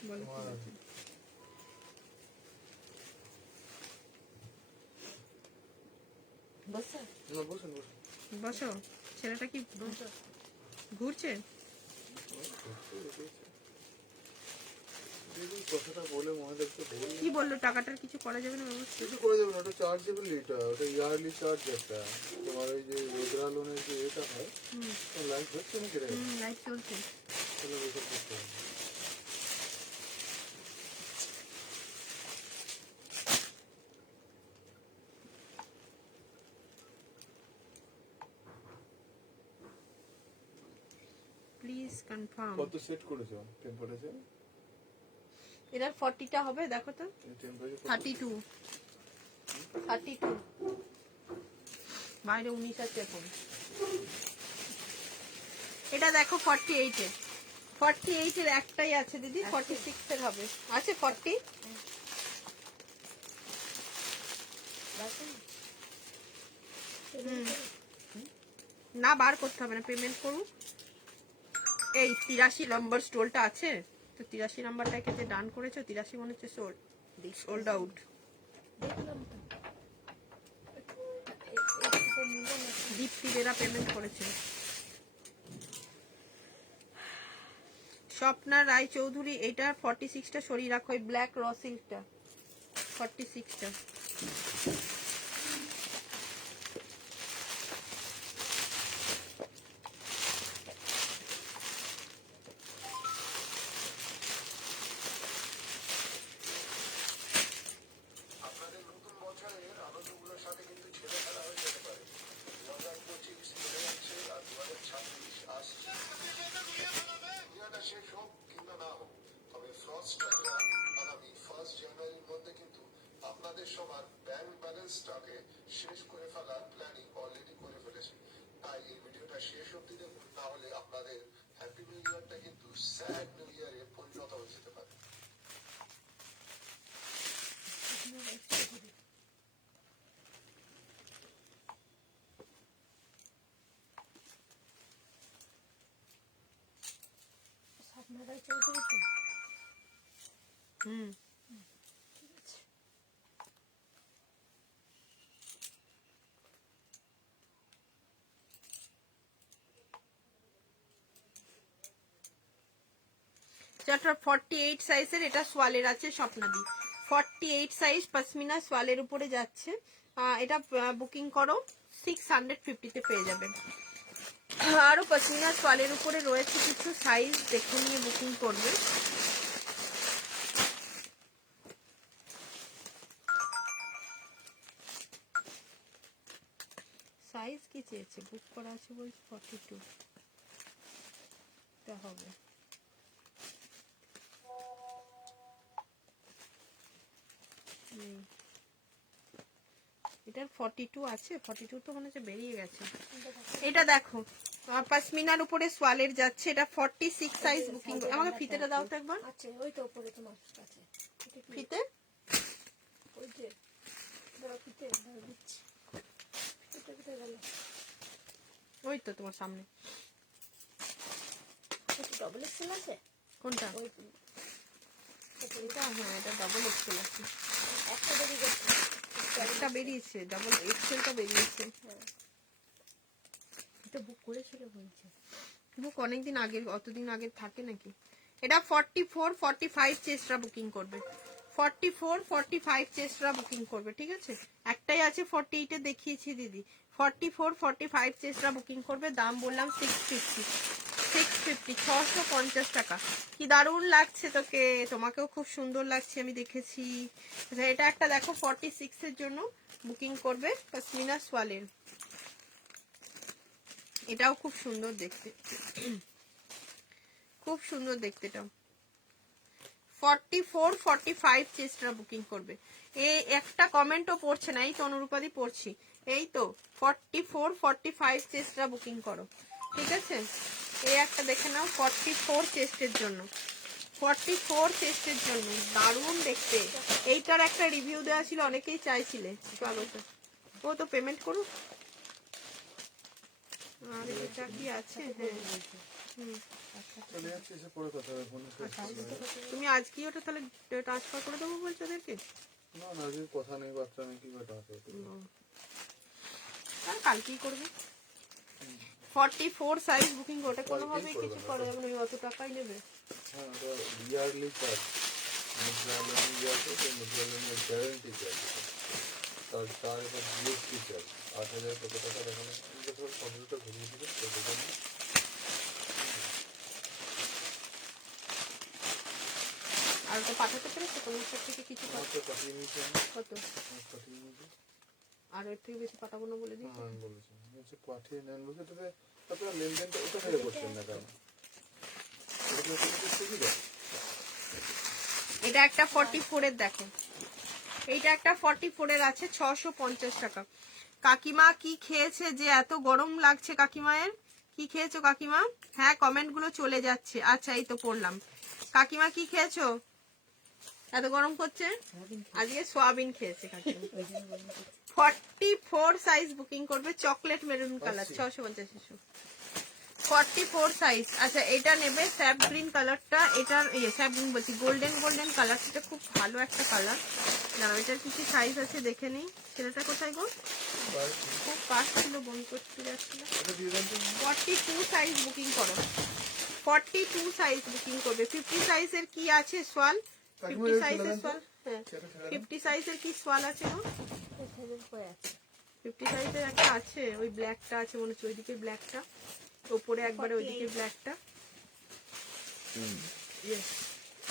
বলো কি আছে। বসো। বসো। ছেলেটা কি ঘুরছে? কথাটা বলে মহাদেবকে বললে কি বললো, টাকাটার কিছু করা যাবে না ব্যবস্থা? কিছু করে দেবে না, ওটা চার্জেবল, এটা ওটা ইয়ারলি চার্জ একটা। তোমার ওই যে রোজরা লোনের যে এটা হয়, লাইট হচ্ছে নাকি রে? লাইট চলছে। তাহলে ওইসব করতে হবে। Please confirm. কত সেট করেছো টেম্পারেচার? এটার 40টা হবে, দেখো তো। টেম্পারেচার 32 বাইরে 19 আছে এখন। এটা দেখো 48 এর, 48 এর একটাই আছে দিদি, 46 এর হবে, আছে 40। না বার করতে হবে না, পেমেন্ট করুন। এই 83 নম্বর স্টোলটা আছে তো, 83 নাম্বারটাকে যে ডান করেছো, 83 মনে হচ্ছে সোল্ড আউট। দীপ্তি বেরা পেমেন্ট করেছে। স্বপ্না রায় চৌধুরী, এটা 46টা সরিয়ে রাখো, ওই ব্ল্যাক র সিল্কটা 46টা। ফার্স্টাররা আগামী 1 জানুয়ারির মধ্যে কিন্তু আপনাদের সবার ব্যাংক ব্যালেন্সটাকে শেষ করে ফেলার প্ল্যানিং অলরেডি করে ফেলেছে। তাই এই ভিডিওটা শেষ অবধি দেখুন, না হলে আপনাদের হ্যাপি নিউ ইয়ারটা কিন্তু স্যাড নিউ ইয়ারে পরিণত হয়ে যেতে পারে। সাতনারায় চৌধুরী তো হুম ঠিক আছে। এটা 48 সাইজের, এটা সোয়ালের আছে স্বপ্নাদি। 48 সাইজ পশমিনা সোয়ালের উপরে যাচ্ছে। এটা বুকিং করো 650 তে পেয়ে যাবেন। আরো পশমিনা সোয়ালের উপরে রয়েছে কিছু সাইজ, দেখে নিয়ে বুকিং করবে। সাইজ কি চেয়েছে, বুক করা আছে বলছে 42 টা হবে। এটার 42 আছে, 42 তো মনে হচ্ছে বেরিয়ে গেছে। এটা দেখো পশমিনার উপরে সোয়ালের যাচ্ছে, এটা 46 সাইজ বুকিং। আমাকে ফিতেটা দাও তো একবার। আচ্ছা ওই তো উপরে তোমার কাছে ফিতে ওই যে বড় পিঠে দিচ্ছি। পিঠে পিঠে গেল ওই তো তোমার সামনে। ডবল এক্সেল আছে কোনটা? ওই এটা হ্যাঁ, এটা ডাবল এক্সেল আছে। একটা বেরিয়ে গেছে। একটা বেরিয়েছে, ডাবল এক্সেলটা বেরিয়েছে। হ্যাঁ এটা বুক করেছিল বলছে। বুক অনেকদিন আগে, অতদিন আগে থাকে নাকি? এটা 44 45 চেস্টরা বুকিং করবে। 44 45 চেস্টরা বুকিং করবে, ঠিক আছে? একটাই আছে 48 এ দেখিয়েছি দিদি। 44 45 চেস্টরা বুকিং করবে। দাম বললাম 650 650 টাকা। কি দারুণ লাগছে তোকে, তোমাকেও খুব সুন্দর লাগছে আমি দেখেছি। আচ্ছা এটা একটা দেখো 46 এর জন্য বুকিং করবে পশমিনা সোয়ালের। এটাও খুব সুন্দর দেখতে, খুব সুন্দর দেখতে। এটাও 44 45 চেস্টরা বুকিং করবে। এই একটা কমেন্টও পড়ছে না, এই তো অনুরূপাদি পড়ছি। এই তো 44 45 চেস্টরা বুকিং করো, ঠিক আছে? এই একটা দেখে নাও 44 চেস্টের জন্য, 44 চেস্টের জন্য দারুণ দেখতে। এইটার একটা রিভিউ দেওয়া ছিল, অনেকেই চাইছিলে। চলো তো, ও তো পেমেন্ট করুক। আর এটা কি আছে? হ্যাঁ চলে যাচ্ছে, এসে পরে কথা হবে ফোনে। তুমি আজকে ওটা তাহলে ট্রান্সফার করে দেবো বলছো ওদেরকে? না না, আজকে কথা নেই, বাচ্চা নেই, কি করে ট্রান্সফার করবো? আর কালকেই করবে। 44 সাইজ বুকিং, ওটা কোনোভাবে কিছু করা যাবে না, অত টাকাই নেবে। হ্যাঁ, ওটা ইয়ারলি চার্জ, মুদ্রালয় ইয়ারলি, তো মুদ্রালয়ের গ্যারেন্টি চার্জ, তার এবার জিএসটি চার্জ 8,000 কত টাকা দেখানো। যখন কম্পিউটার ঘুরিয়ে দিবে তখন আর ওটা পাঠাতে পেরেছো কোনো থেকে কিছু? আমাকে পাঠিয়ে নিয়েছি, কত? পাঠিয়ে নিয়েছি। আর এর থেকে বেশি পাঠাবো না বলে দিই। হ্যাঁ আমি বলেছি, বলছে পাঠিয়ে নেন বলছে। তবে আপনারা লেনদেনটা ওটা থেকে করছেন না কেন? সুবিধা এটা একটা 44 এর দেখো, এইটা একটা 44 এর আছে 650 টাকা। কাকিমা কি খেয়েছে যে এত গরম লাগছে? কাকিমায়ের কি খেয়েছো কাকিমা? হ্যাঁ কমেন্ট গুলো চলে যাচ্ছে। আচ্ছা এই তো পড়লাম। কাকিমা কি খেয়েছো এত গরম করছে? আজকে সোয়াবিন খেয়েছে কাকিমা। 44 সাইজ বুকিং করবে, চকলেট মেরুন কালার 650 44 সাইজ। আচ্ছা এটা নেবে স্যাপ গ্রিন কালারটা, এটার স্যাপ গ্রিন বলছি, গোল্ডেন গোল্ডেন কালার, এটা খুব ভালো একটা কালার। দাঁড়াও এটার কিছু সাইজ আছে দেখে নিই। ছেলেটা কোথায় গো? খুব কাজ ছিল, বন্ধ করতে যাচ্ছিল। 42 সাইজ বুকিং করো, 42 সাইজ বুকিং করবে। 50 সাইজের কি আছে সোয়াল? 50 সাইজের সোয়াল, হ্যাঁ 50 সাইজের কি সোয়াল আছে গো? 50 সাইজের একটা আছে, ওই ব্ল্যাকটা আছে মনে হচ্ছে, ওইদিকে ব্ল্যাকটা ওপরে একবারে, ওইদিকে ব্ল্যাকটা,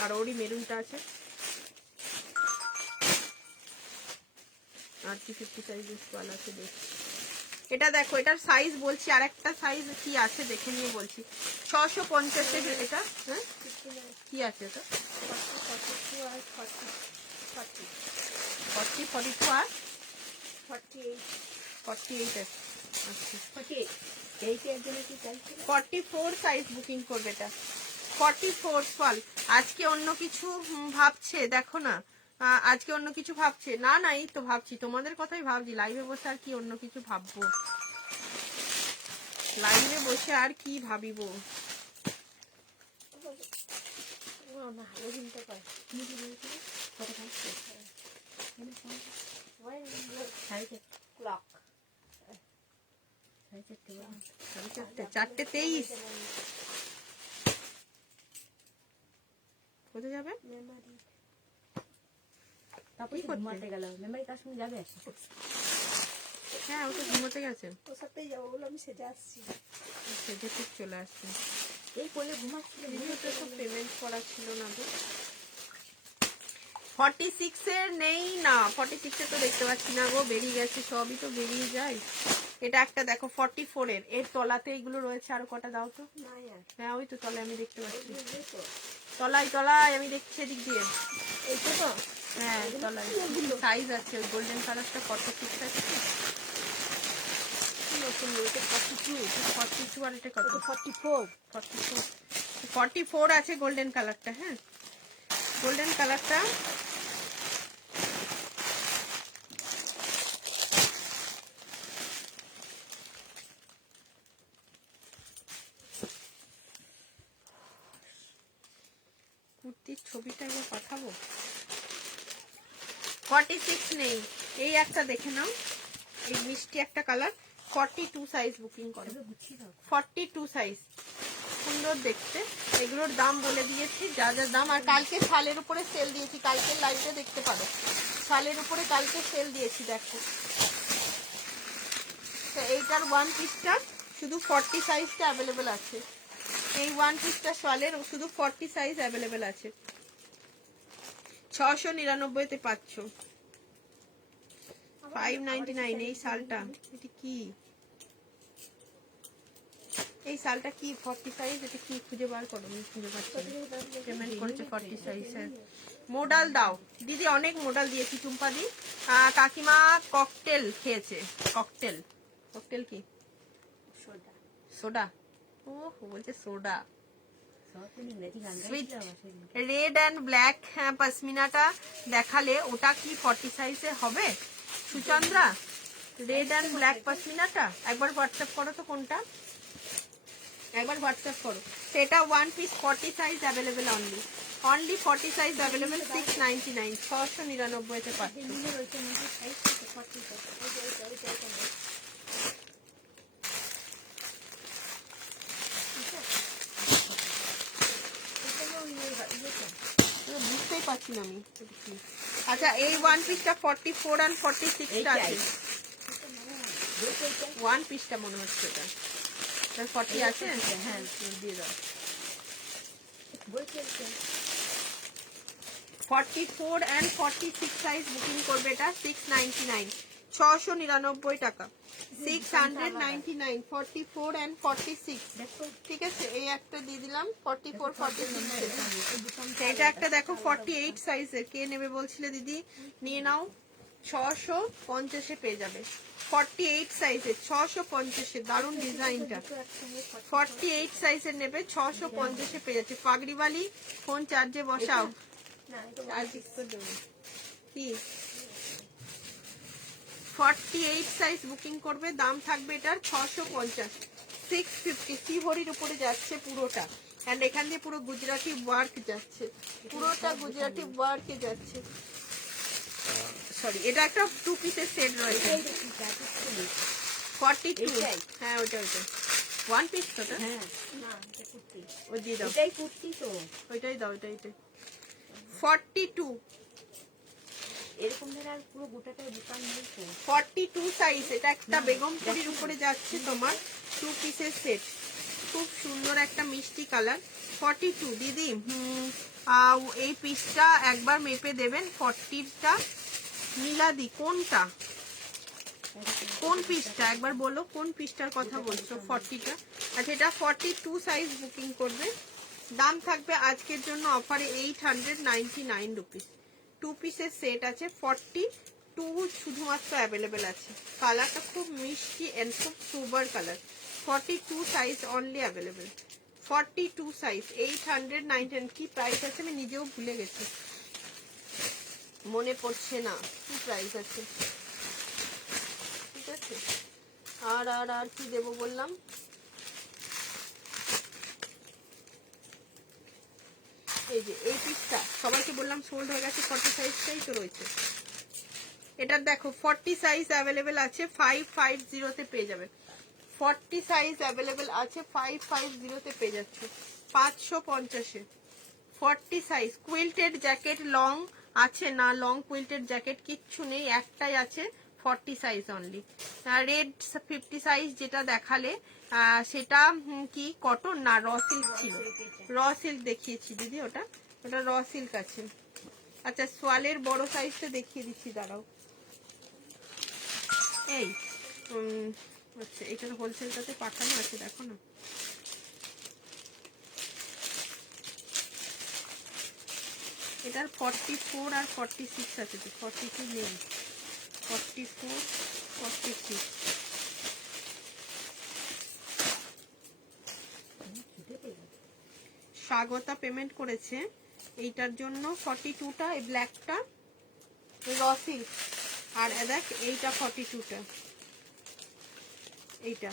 আর ওরই মেরুনটা আছে। আর কি 50 সাইজের সোয়াল আছে দেখ। এটা দেখো, এটার সাইজ বলছি, আর একটা সাইজ কি আছে দেখে নিয়ে বলছি। 650 এটা। হ্যাঁ কি আছে এটা? 42 আর 40 40 42 আর 48 48 আছে। আচ্ছা 48 এইটা একজনের কি চাইছে? 44 সাইজ বুকিং করবে এটা। 44 ফল। আজকে অন্য কিছু ভাবছে, দেখো না, আজকে অন্য কিছু ভাবছে না। না এই তো ভাবছি, তোমাদের কথাই ভাবছি। লাইভে বসে আর কি অন্য কিছু ভাববো? লাইভে বসে আর কি ভাবিব? ও না ভালো চিন্তা করে। তুমি কি বলছিলে? কত খাইছে? ক্লক 4:23 কোথায় যাবে? মেমোরি তারপর ঘুমাতে গেল। মেমোরি কার সঙ্গে যাবে? হ্যাঁ ও তো ঘুমোতে গেছে, ওর সাথেই যাবো বলে আমি সেজে আসছি। সেজে ঠিক চলে আসছে। এই করলে ঘুমাচ্ছিল। ভিডিওতে সব পেমেন্ট করা ছিল না তো। 46 এর নেই না, 46 এ তো দেখতে পাচ্ছি না গো, বেরিয়ে গেছে, সবই তো বেরিয়ে যায়। এটা একটা দেখো 44 এর, এর তলাতে এইগুলো রয়েছে, আরো কটা দাও তো। না আর হ্যাঁ ওই তো তলায় আমি দেখতে পাচ্ছি, তো তলায় তলায় আমি দেখছি এদিক দিয়ে। এই তো তো হ্যাঁ তলায় সাইজ আছে, ওই গোল্ডেন কালারটা 46 আছে। নতুন এটা 42 42 আর এটা কত? 44 44 আছে গোল্ডেন কালারটা। হ্যাঁ গোল্ডেন কালারটা কুর্তির ছবিটা একবার পাঠাবো। 46 নেই, এই একটা দেখে নাও, এই মিষ্টি একটা কালার। 42 সাইজ বুকিং করো। 42 সাইজ, সুন্দর দেখতে। এগুলোর দাম বলে দিয়েছি, যা যা দাম। আর কালকে শালের উপরে সেল দিয়েছি, কালকে লাইভে দেখতে পারো। শালের উপরে কালকে সেল দিয়েছি, দেখো। তো এইটার ওয়ান পিসটা শুধু 40 সাইজটা অ্যাভেলেবেল আছে। এই ওয়ান পিসটা শালের শুধু 40 সাইজ অ্যাভেলেবেল আছে। 699 পাচ্ছ। 599 এই শালটা। এটা কি? এই শালটা কি 40 সাইজ? এটা কি খুঁজে বার করো, আমি খুঁজে পাচ্ছি না। পেমেন্ট করেছে 40 সাইজ। মোডাল দাও দিদি, অনেক মোডাল দিয়েছি টুম্পা দি। কাকিমা ককটেল খেয়েছে। ককটেল, ককটেল কি? Soda soda. ও বলছে soda. Sweet red and black পশমিনাটা দেখালে ওটা কি 40 সাইজে হবে সুচন্দ্রা? রেড অ্যান্ড ব্ল্যাক পশমিনাটা একবার হোয়াটসঅ্যাপ করো তো, কোনটা একবার হোয়াটসঅ্যাপ করো। সেটা one piece 40 size available, only 40 size available. 699, 699 তে পাচ্ছ। বুঝতেই পারছি না আমি। আচ্ছা এই ওয়ান পিসটা 44 আর 46 টা আছে। ওয়ান পিসটা মনে হচ্ছে এটা 40 আছে। হ্যাঁ দিয়ে দাও। 44 and 46 সাইজ বুকিং করবে, এটা 699, 699 টাকা। 699, 44 and 46। ঠিক আছে, এই একটা দিয়ে দিলাম 44 46। এটা একটা দেখো 48 সাইজের, কে নেবে বলছিলে দিদি, নিয়ে নাও। 650 পেয়ে যাবে। 48 সাইজের 650, দারুণ ডিজাইনটা। 48 সাইজের নেবে, 650 পেয়ে যাচ্ছে। পাগড়িওয়ালি ফোন চার্জে বসাও। কি 48 সাইজ বুকিং করবে, দাম থাকবে এটার 650, 650। শ্রীহরির উপরে যাচ্ছে পুরোটা, এন্ড এখান দিয়ে পুরো গুজরাটি ওয়ার্ক যাচ্ছে, পুরোটা গুজরাটি ওয়ার্কে যাচ্ছে। সরি, এটা একটা 2 পিসের সেট রয়েছে। 42, হ্যাঁ ওটা ওটা ওয়ান পিস তো। হ্যাঁ ওই দিয়ে দাও, এটাই কুর্তি তো। ওইটাই দাও, ওইটাই 42। এরকম ধরে আর পুরো গোটাটা দোকান নেই তো। 42 সাইজ, এটা একটা বেগমপুরির উপরে যাচ্ছে তোমার 2 পিসের সেট, খুব সুন্দর একটা মিষ্টি কালার। 42 দিদি, এই পিসটা একবার মেপে দেবেন 40টা। মিলাদি কোনটা? কোন পিসটা একবার বলো, কোন পিসটার কথা বলছো? 40টা। আচ্ছা এটা 42 সাইজ বুকিং করবে। দাম থাকবে আজকের জন্য অফারে 899 রুপিস। 2 পিসের সেট আছে, 42 শুধুমাত্র অ্যাভেলেবেল আছে। কালারটা খুব মিষ্টি এন্ড খুব super colour. 42 size only available. 42 size 899। কি প্রাইস আছে আমি নিজেও ভুলে গেছি, মনে পড়ছে না কি প্রাইস আছে। ঠিক আছে, আর আর আর কি দেবো বললাম? এই যে এই পিসটা সবাইকে বললাম সোল্ড হয়ে গেছে, 40 সাইজটাই তো রয়েছে। এটার দেখো 40 সাইজ অ্যাভেলেবেল আছে, 550 পেয়ে যাবে। 40 সাইজ অ্যাভেলেবেল আছে, 550 পেয়ে যাচ্ছে 550-এ। 40 সাইজ কুইল্টেড জ্যাকেট লং আছে না? লং কুইল্টেড জ্যাকেট কিচ্ছু নেই, একটাই আছে 40 সাইজ অনলি। রেড 50 সাইজ যেটা দেখালে সেটা কি কটন না র সিল্ক ছিল? র সিল্ক দেখিয়েছি দিদি, ওটা ওটা র সিল্ক আছে। আচ্ছা সোয়ালের বড় সাইজটা দেখিয়ে দিচ্ছি, দাঁড়াও। এই আচ্ছা এটার হোলসেলটাতে পাঠানো আছে, দেখো না। এটার 44 আর 46 আছে, তো 42 নেই, 44 46। স্বাগতা পেমেন্ট করেছে এইটার জন্য 42টা, এই ব্ল্যাকটা র সিল্ক। আর দেখ এইটা 42টা, এইটা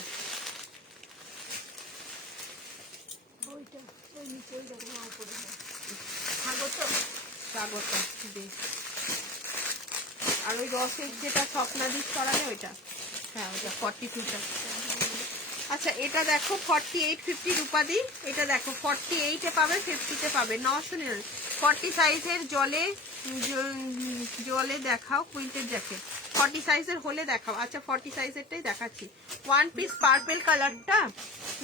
ওইটা ওই নিচে ওই দেখো না উপরে স্বাগতা দে। আর ওই র সিল্ক যেটা স্বপ্নাদিস করালে ওইটা, হ্যাঁ ওইটা 42টা। আচ্ছা এটা দেখো 4850 রূপাদি, এটা দেখো 48-এ পাবে, 50-তে পাবে 999। 40 সাইজের জলে জলে দেখাও কুইল্টেড জ্যাকেট, 40 সাইজের হলে দেখাও। আচ্ছা 40 সাইজেরটাই দেখাচ্ছি। ওয়ান পিস পার্পেল কালারটা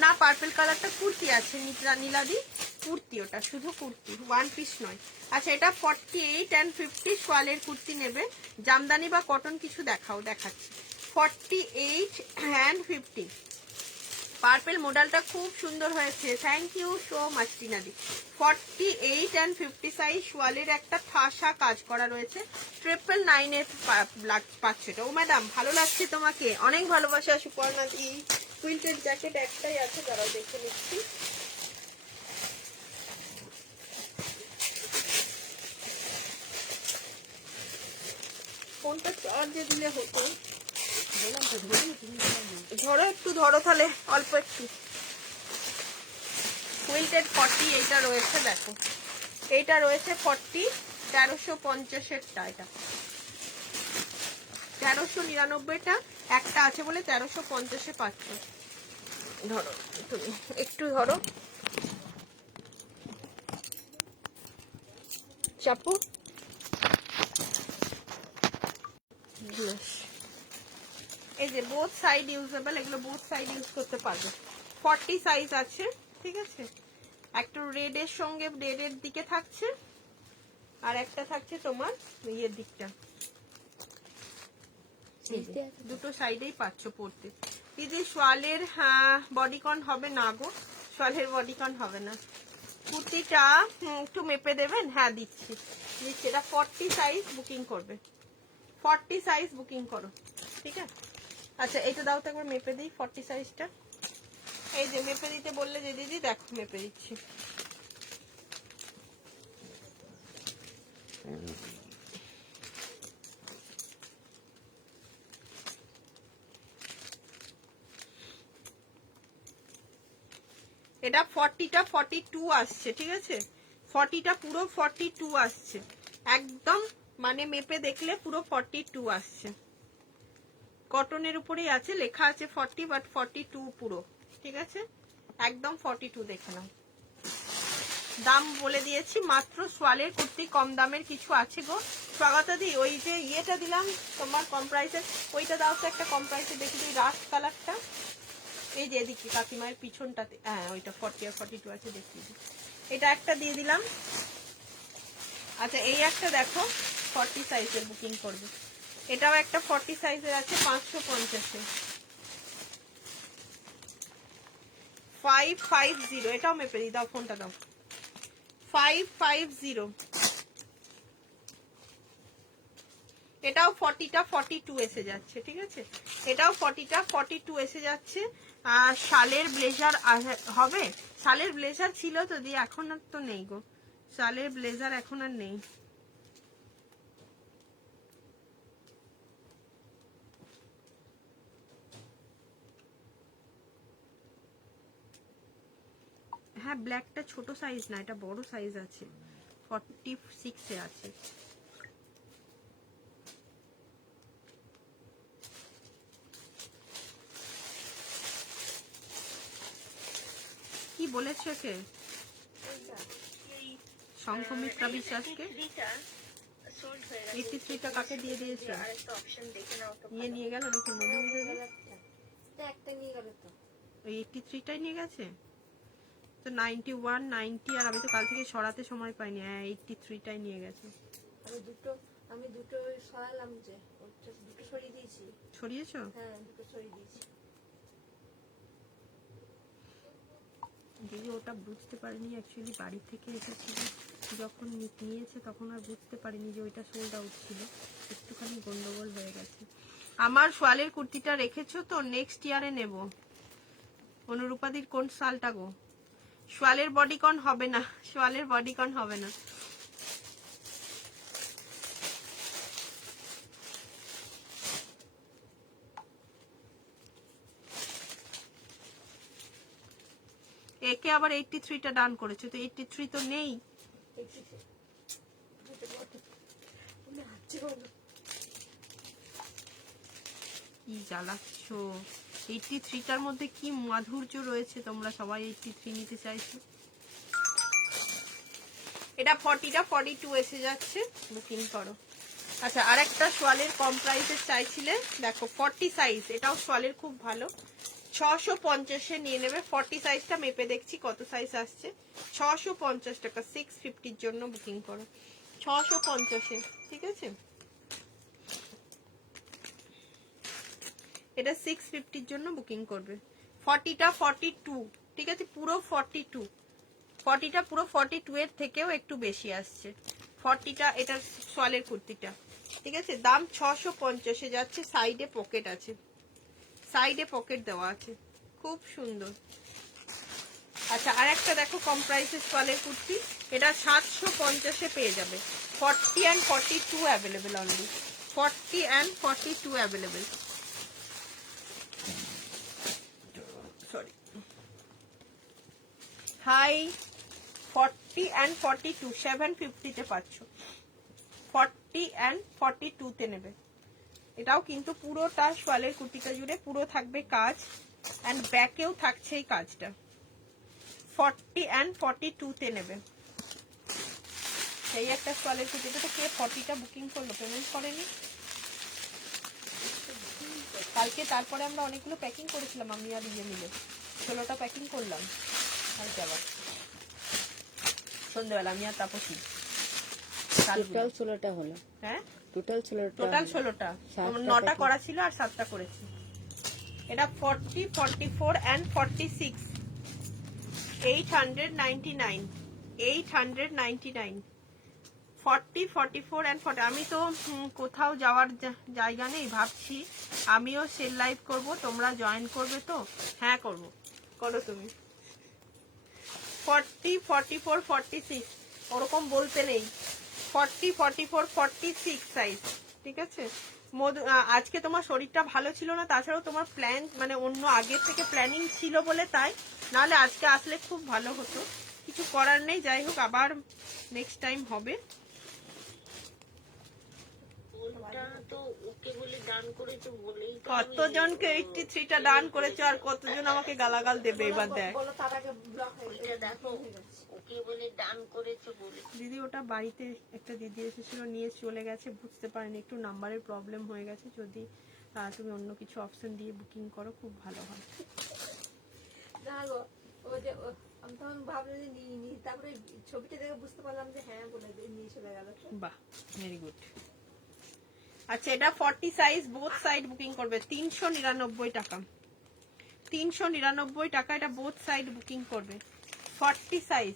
না, পার্পেল কালারটা কুর্তি আছে নীলাদি, কুর্তি ওটা শুধু কুর্তি, ওয়ান পিস নয়। আচ্ছা এটা 48 and 50 সোয়ালের কুর্তি নেবে, জামদানি বা কটন কিছু দেখাও, দেখাচ্ছি। 48 and 50 পার্পেল মডেলটা খুব সুন্দর হয়েছে, থ্যাংক ইউ সো মাচ টিনাদি। 48 and 50 সাইজ সোয়ালের একটা ঠাসা কাজ করা রয়েছে, 999 পাচ্ছে এটা। ও ম্যাডাম ভালো লাগছে তোমাকে, অনেক ভালোবাসা সুপর্ণাদি। কুইল্টেড জ্যাকেট একটাই আছে, দাঁড়াও দেখে নিচ্ছি। কোনটা চার্জে দিলে হতো, ধরো একটু, ধরো তাহলে অল্প একটু। কুইল্টেড 40 এইটা রয়েছে, দেখো এইটা রয়েছে 40, 1350-এরটা, এটা 1399টা একটা আছে বলে 1350-এ পাচ্ছ। ধরো তুমি একটু ধরো চাপু। এই যে বোথ সাইড ইউজেবল, এগুলো বোথ সাইড ইউজ করতে পারবে। 40 সাইজ আছে, ঠিক আছে। একটা রেডের সঙ্গে রেডের দিকে থাকছে, আর একটা থাকছে তোমার ইয়ের দিকটা, দুটো সাইডেই পাচ্ছ পড়তে। দিদি সোয়ালের বডিকন হবে না গো, সোয়ালের বডিকন হবে না। কুর্তিটা একটু মেপে দেবেন? হ্যাঁ দিচ্ছি দিচ্ছি। এটা 40 সাইজ বুকিং করবে, 40 সাইজ বুকিং করো, ঠিক আছে। আচ্ছা এটা দাও তো একবার মেপে দিই 40 সাইজটা। এই যে মেপে দিতে বললে যে দিদি, দেখো মেপে দিচ্ছি। এটা 40টা 42 আসছে, ঠিক আছে। 40টা পুরো 42 আসছে একদম, মানে মেপে দেখলে পুরো 42 আসছে। কটনের উপরেই আছে, লেখা আছে 40 বাট 42 পুরো, ঠিক আছে একদম 42। দেখে নাও, দাম বলে দিয়েছি মাত্র। সোয়ালের কুর্তি কম দামের কিছু আছে গো স্বাগতা দি। ওই যে ইয়েটা দিলাম তোমার কম প্রাইসের, ওইটা দাও তো একটা কম প্রাইসে, দেখি দিই রাস্ট কালারটা। এই যে এদিকে কাকিমায়ের পিছনটাতে, হ্যাঁ ওইটা 40 আর 42 আছে, দেখিয়ে দিই। এটা একটা দিয়ে দিলাম। আচ্ছা এই একটা দেখো 40 সাইজের বুকিং করবে, এটাও একটা 40 সাইজের আছে 550-এ। 550, এটাও মেপে দিই, দাও ফোনটা দাও। 550, এটাও 40টা 42 এসে যাচ্ছে, ঠিক আছে? এটাও 40টা 42 এসে যাচ্ছে। আর শালের ব্লেজার হবে, শালের ব্লেজার ছিল তো দিয়ে, এখন আর তো নেই গো, শালের ব্লেজার এখন আর নেই। হ্যাঁ, ব্ল্যাকটা ছোট সাইজ না, এটা বড় সাইজ আছে, 46 এ আছে। কি বলেছে কে? শঙ্খমিত্রা বিশ্বাসকে 83টা কাকে দিয়ে দিয়েছে? নিয়ে গেল নাকি মধু? একটা নিয়ে গেল তো, ওই 83টাই নিয়ে গেছে তো। 91 90, আর আমি তো কাল থেকে সরাতে সময় পাইনি। হ্যাঁ, 83টাই নিয়ে গেছে। আমি দুটো সরালাম, যে দুটো সরিয়ে দিয়েছি। সরিয়েছো? হ্যাঁ, দুটো সরিয়ে দিয়েছি। দিদি ওটা বুঝতে পারিনি, অ্যাকচুয়ালি বাড়ি থেকে এসেছিল যখন নিয়েছে তখন আর বুঝতে পারিনি যে ওইটা সোল্ড আউট ছিল, একটুখানি গন্ডগোল হয়ে গেছে। আমার সোয়ালের কুর্তিটা রেখেছো তো, নেক্সট ইয়ারে নেব। অনুরূপাদির কোন সালটা গো? সোয়ালের বডিকন হবে না, সোয়ালের বডিকন হবে না। একে আবার 83টা ডান করেছো তো, 83 তো নেই। কি জ্বালাচ্ছ, 83টার মধ্যে কি মাধুর্য রয়েছে, তোমরা সবাই 83 নিতে চাইছো। এটা 40টা 42 এসে যাচ্ছে, বুকিং করো। আচ্ছা, আর একটা সোয়ালের কম প্রাইসের চাইছিলে, দেখো 40 সাইজ, এটাও সোয়ালের খুব ভালো, 650-এ নিয়ে নেবে। 40 সাইজটা মেপে দেখছি কত সাইজ আসছে। 650 টাকা, 650-র জন্য বুকিং করো, 650-এ, ঠিক আছে? এটা 650-র জন্য বুকিং করবে। 40টা 42, ঠিক আছে? পুরো 42, 40টা পুরো 42 এর থেকেও একটু বেশি আসছে। 40টা এটা সোয়ালের কুর্তিটা, ঠিক আছে? দাম 650-এ যাচ্ছে। সাইডে পকেট আছে, সাইডে পকেট দেওয়া আছে, খুব সুন্দর। আচ্ছা, আর একটা দেখো কম প্রাইসের সোয়ালের কুর্তি, এটা 750-এ পেয়ে যাবে। 40 and 42 available, only 40 and 42 available. Sorry, hi, 40 and 42 750-তে পাচ্ছ। 40 and 42-তে নেবে। এটাও কিন্তু পুরোটা সোয়ালের কুর্তিটা জুড়ে পুরো থাকবে কাজ, এন্ড ব্যাকেও থাকছে এই কাজটা। 40 and 42-তে নেবে। সেই একটা সোয়ালের কুর্তিটা তো কে 40টা বুকিং করলো, পেমেন্ট করেনি কালকে। তারপরে আমরা অনেকগুলো প্যাকিং করেছিলাম, আমি আর ইয়ে মিলে 16টা প্যাকিং করলাম। আর আবার সন্ধ্যেবেলা আমি আর তাপসী টোটাল 16টা হলো। হ্যাঁ, টোটাল 16টা, 9টা করা ছিল আর 7টা করেছি। এটা 40 44 and 46, 899, 899, 40 44 and 40। আমি তো কোথাও যাওয়ার জায়গা নেই, ভাবছি আমিও সেল লাইভ করব, তোমরা জয়েন করবে তো? হ্যাঁ করবো, করো তুমি। 40 44 46 ওরকম বলতে নেই, 40 44 46 সাইজ, ঠিক আছে? আজকে তোমার শরীরটা ভালো ছিল না, তাছাড়াও তোমার প্ল্যান মানে অন্য আগের থেকে প্ল্যানিং ছিল বলে তাই, নাহলে আজকে আসলে খুব ভালো হতো। কিছু করার নেই, যাই হোক আবার নেক্সট টাইম হবে। কতজনকে 83টা দান করেছো আর কতজন আমাকে গালাগাল দেবে এবার দেখ। দিদি ওটা বাড়িতে একটা দিদি এসেছিল, নিয়ে চলে গেছে, বুঝতে পারেনি, একটু নাম্বারের প্রবলেম হয়ে গেছে। যদি তুমি অন্য কিছু অপশন দিয়ে বুকিং করো খুব ভালো হয়। আমি তখন ভাবলাম যে নিই, তারপরে ছবিটা দেখে বুঝতে পারলাম যে হ্যাঁ বলে নিয়ে চলে গেল। বাহ, ভেরি গুড। আচ্ছা, এটা 40 সাইজ, বোথ সাইড বুকিং করবে 399 টাকা। 399 টাকা, এটা বোথ সাইড বুকিং করবে 40 সাইজ।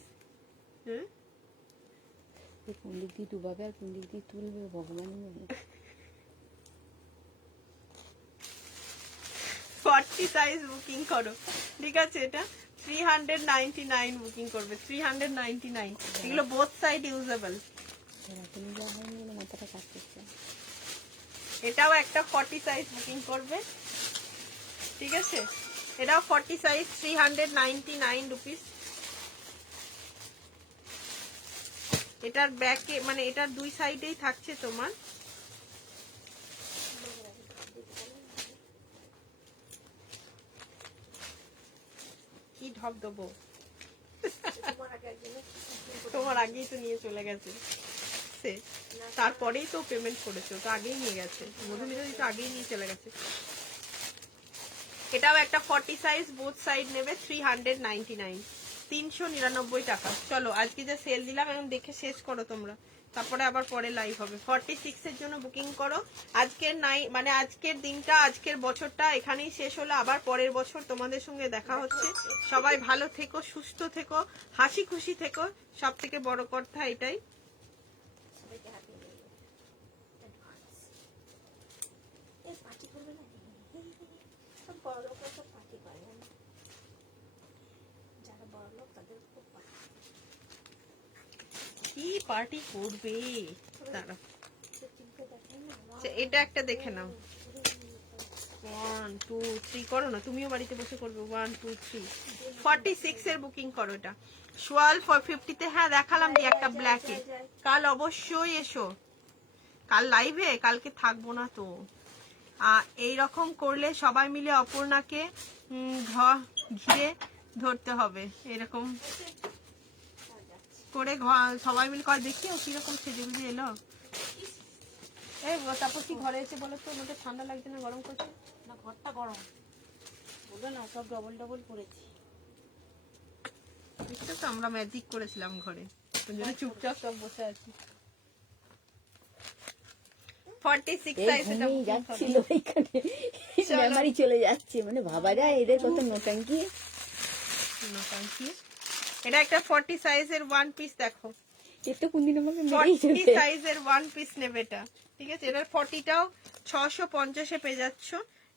কোন দিক দিয়ে ডুবাবে আর কোন দিক দিয়ে তুলবে ভগবানই জানে। 40 সাইজ বুকিং করো, ঠিক আছে। এটা 399 বুকিং করবে, 399। এগুলো বোথ সাইড ইউজেবল। এরকম যা হয়নি বলে মাথাটা কাজ করছে। এটাও একটা 40 সাইজ বুকিং করবে, ঠিক আছে। এটাও 40 সাইজ, 399 রুপিস। এটার ব্যাকে মানে এটার দুই সাইডেই থাকছে তোমার কি ঢপ দেবো, তোমার আগেই তো নিয়ে চলে গেছে সে, তারপরেই তো পেমেন্ট করেছে, তো আগেই নিয়ে গেছে, মধুমিতা তো আগেই নিয়ে চলে গেছে। এটাও একটা 40 সাইজ, বোথ সাইড নেবে 399, 399 টাকা। চলো আজকে যে সেল দিলাম এখন দেখে শেষ করো তোমরা, তারপরে আবার পরে লাইভ হবে। 46 এর জন্য বুকিং করো। আজকের মানে আজকের দিনটা, আজকের বছরটা এখানেই শেষ হলো, আবার পরের বছর তোমাদের সঙ্গে দেখা হচ্ছে। সবাই ভালো থেকো, সুস্থ থেকো, হাসি খুশি থেকো, সব থেকে বড় কথা এটাই। কি পার্টি করবে তারা, এটা একটা দেখে নাও। 1 2 3 করো না, তুমিও বাড়িতে বসে করবে। 1 2 3 46 এর বুকিং করো। এটা সোয়াল 450 তে। হ্যাঁ দেখালাম দি একটা ব্ল্যাকে। কাল অবশ্যই এসো, কাল লাইভে, কালকে থাকবো না তো। এইরকম করলে সবাই মিলে অপর্ণাকে ঘিরে ধরতে হবে, এরকম করে সবাই মিলে কয় দেখি ও কিরকম সেজে বুঝে এলো। এই তারপর কি ঘরে এসে বলো তো, ওটা ঠান্ডা লাগছে না গরম করছে না? ঘরটা গরম বলবে না, সব ডবল ডবল করেছি। এটা তো আমরা ম্যাজিক করেছিলাম ঘরে, ওই জন্য চুপচাপ সব বসে আছি। 46 সাইজ এটা যাচ্ছিল এখানে মেমারি চলে যাচ্ছে, মানে ভাবা যায় এদের কত নোটাঙ্কি। এটা একটা 40 সাইজের ওয়ান পিস দেখো, এটা কোন দিন আমাকে 40 সাইজের ওয়ান পিস নেবে এটা, ঠিক আছে। এটার 40টাও 650 এ পেয়ে যাচ্ছ,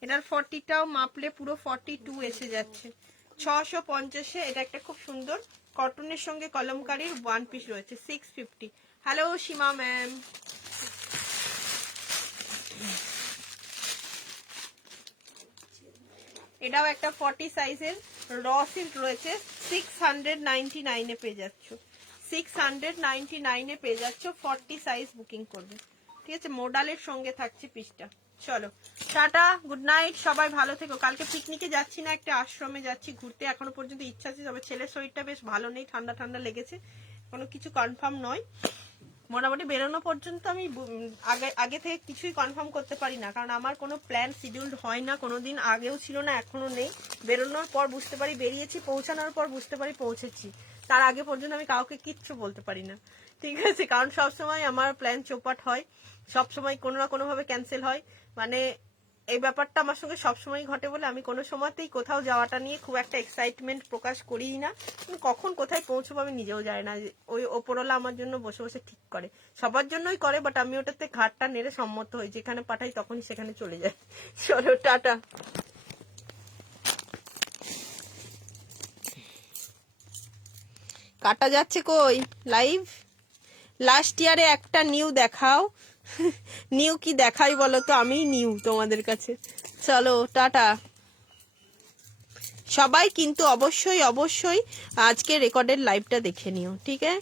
এটার 40টাও মাপলে পুরো 42 এসে যাচ্ছে 650 এ। এটা একটা খুব সুন্দর কটনের সঙ্গে কলমকারীর ওয়ান পিস রয়েছে 650। হ্যালো সীমা ম্যাম, এটাও একটা 40 সাইজের র সিল্ক রয়েছে 699 এ পেয়ে যাচ্ছ, 699 এ পেয়ে যাচ্ছ। 40 সাইজ বুকিং করবে, ঠিক আছে। মোডালের সঙ্গে থাকছে পিসটা। চলো টাটা, গুড নাইট, সবাই ভালো থেকো। কালকে পিকনিকে যাচ্ছি না, একটা আশ্রমে যাচ্ছি ঘুরতে, এখনো পর্যন্ত ইচ্ছা আছে, তবে ছেলের শরীরটা বেশ ভালো নেই, ঠান্ডা ঠান্ডা লেগেছে, কোনো কিছু কনফার্ম নয়। মোটামুটি বেরোনো পর্যন্ত আমি আগে থেকে কিছুই কনফার্ম করতে পারি না, কারণ আমার কোনো প্ল্যান শিডিউলড হয় না, কোনোদিন আগেও ছিল না, এখনো নেই। বেরোনোর পর বুঝতে পারি বেরিয়েছি, পৌঁছানোর পর বুঝতে পারি পৌঁছেছি, তার আগে পর্যন্ত আমি কাউকে কিচ্ছু বলতে পারি না, ঠিক আছে। কারণ সবসময় আমার প্ল্যান চৌপাট হয়, সবসময় কোনো না কোনোভাবে ক্যান্সেল হয়, মানে এই ব্যাপারটা আমার সঙ্গে সবসময় ঘটে বলে আমি কোনো সময়তেই কোথাও যাওয়াটা নিয়ে খুব একটা এক্সাইটমেন্ট প্রকাশ করিই না। কখন কোথায় পৌঁছবো আমি নিজেও জানি না, ওই ওপরওয়ালা আমার জন্য বসে বসে ঠিক করে, সবার জন্যই করে, বাট আমি ওটাতে ঘাটটা নেড়ে সম্মত হই, যেখানে পাঠাই তখনই সেখানে চলে যায়। চলো টাটা। কাটা যাচ্ছে কই লাইভ? লাস্ট ইয়ারে একটা নিউ দেখাও। নিউ কি দেখাই বলো তো, আমি নিউ তোমাদের কাছে। চলো টাটা সবাই, কিন্তু অবশ্যই অবশ্যই আজকে রেকর্ডের লাইভটা দেখে নিও, ঠিক আছে।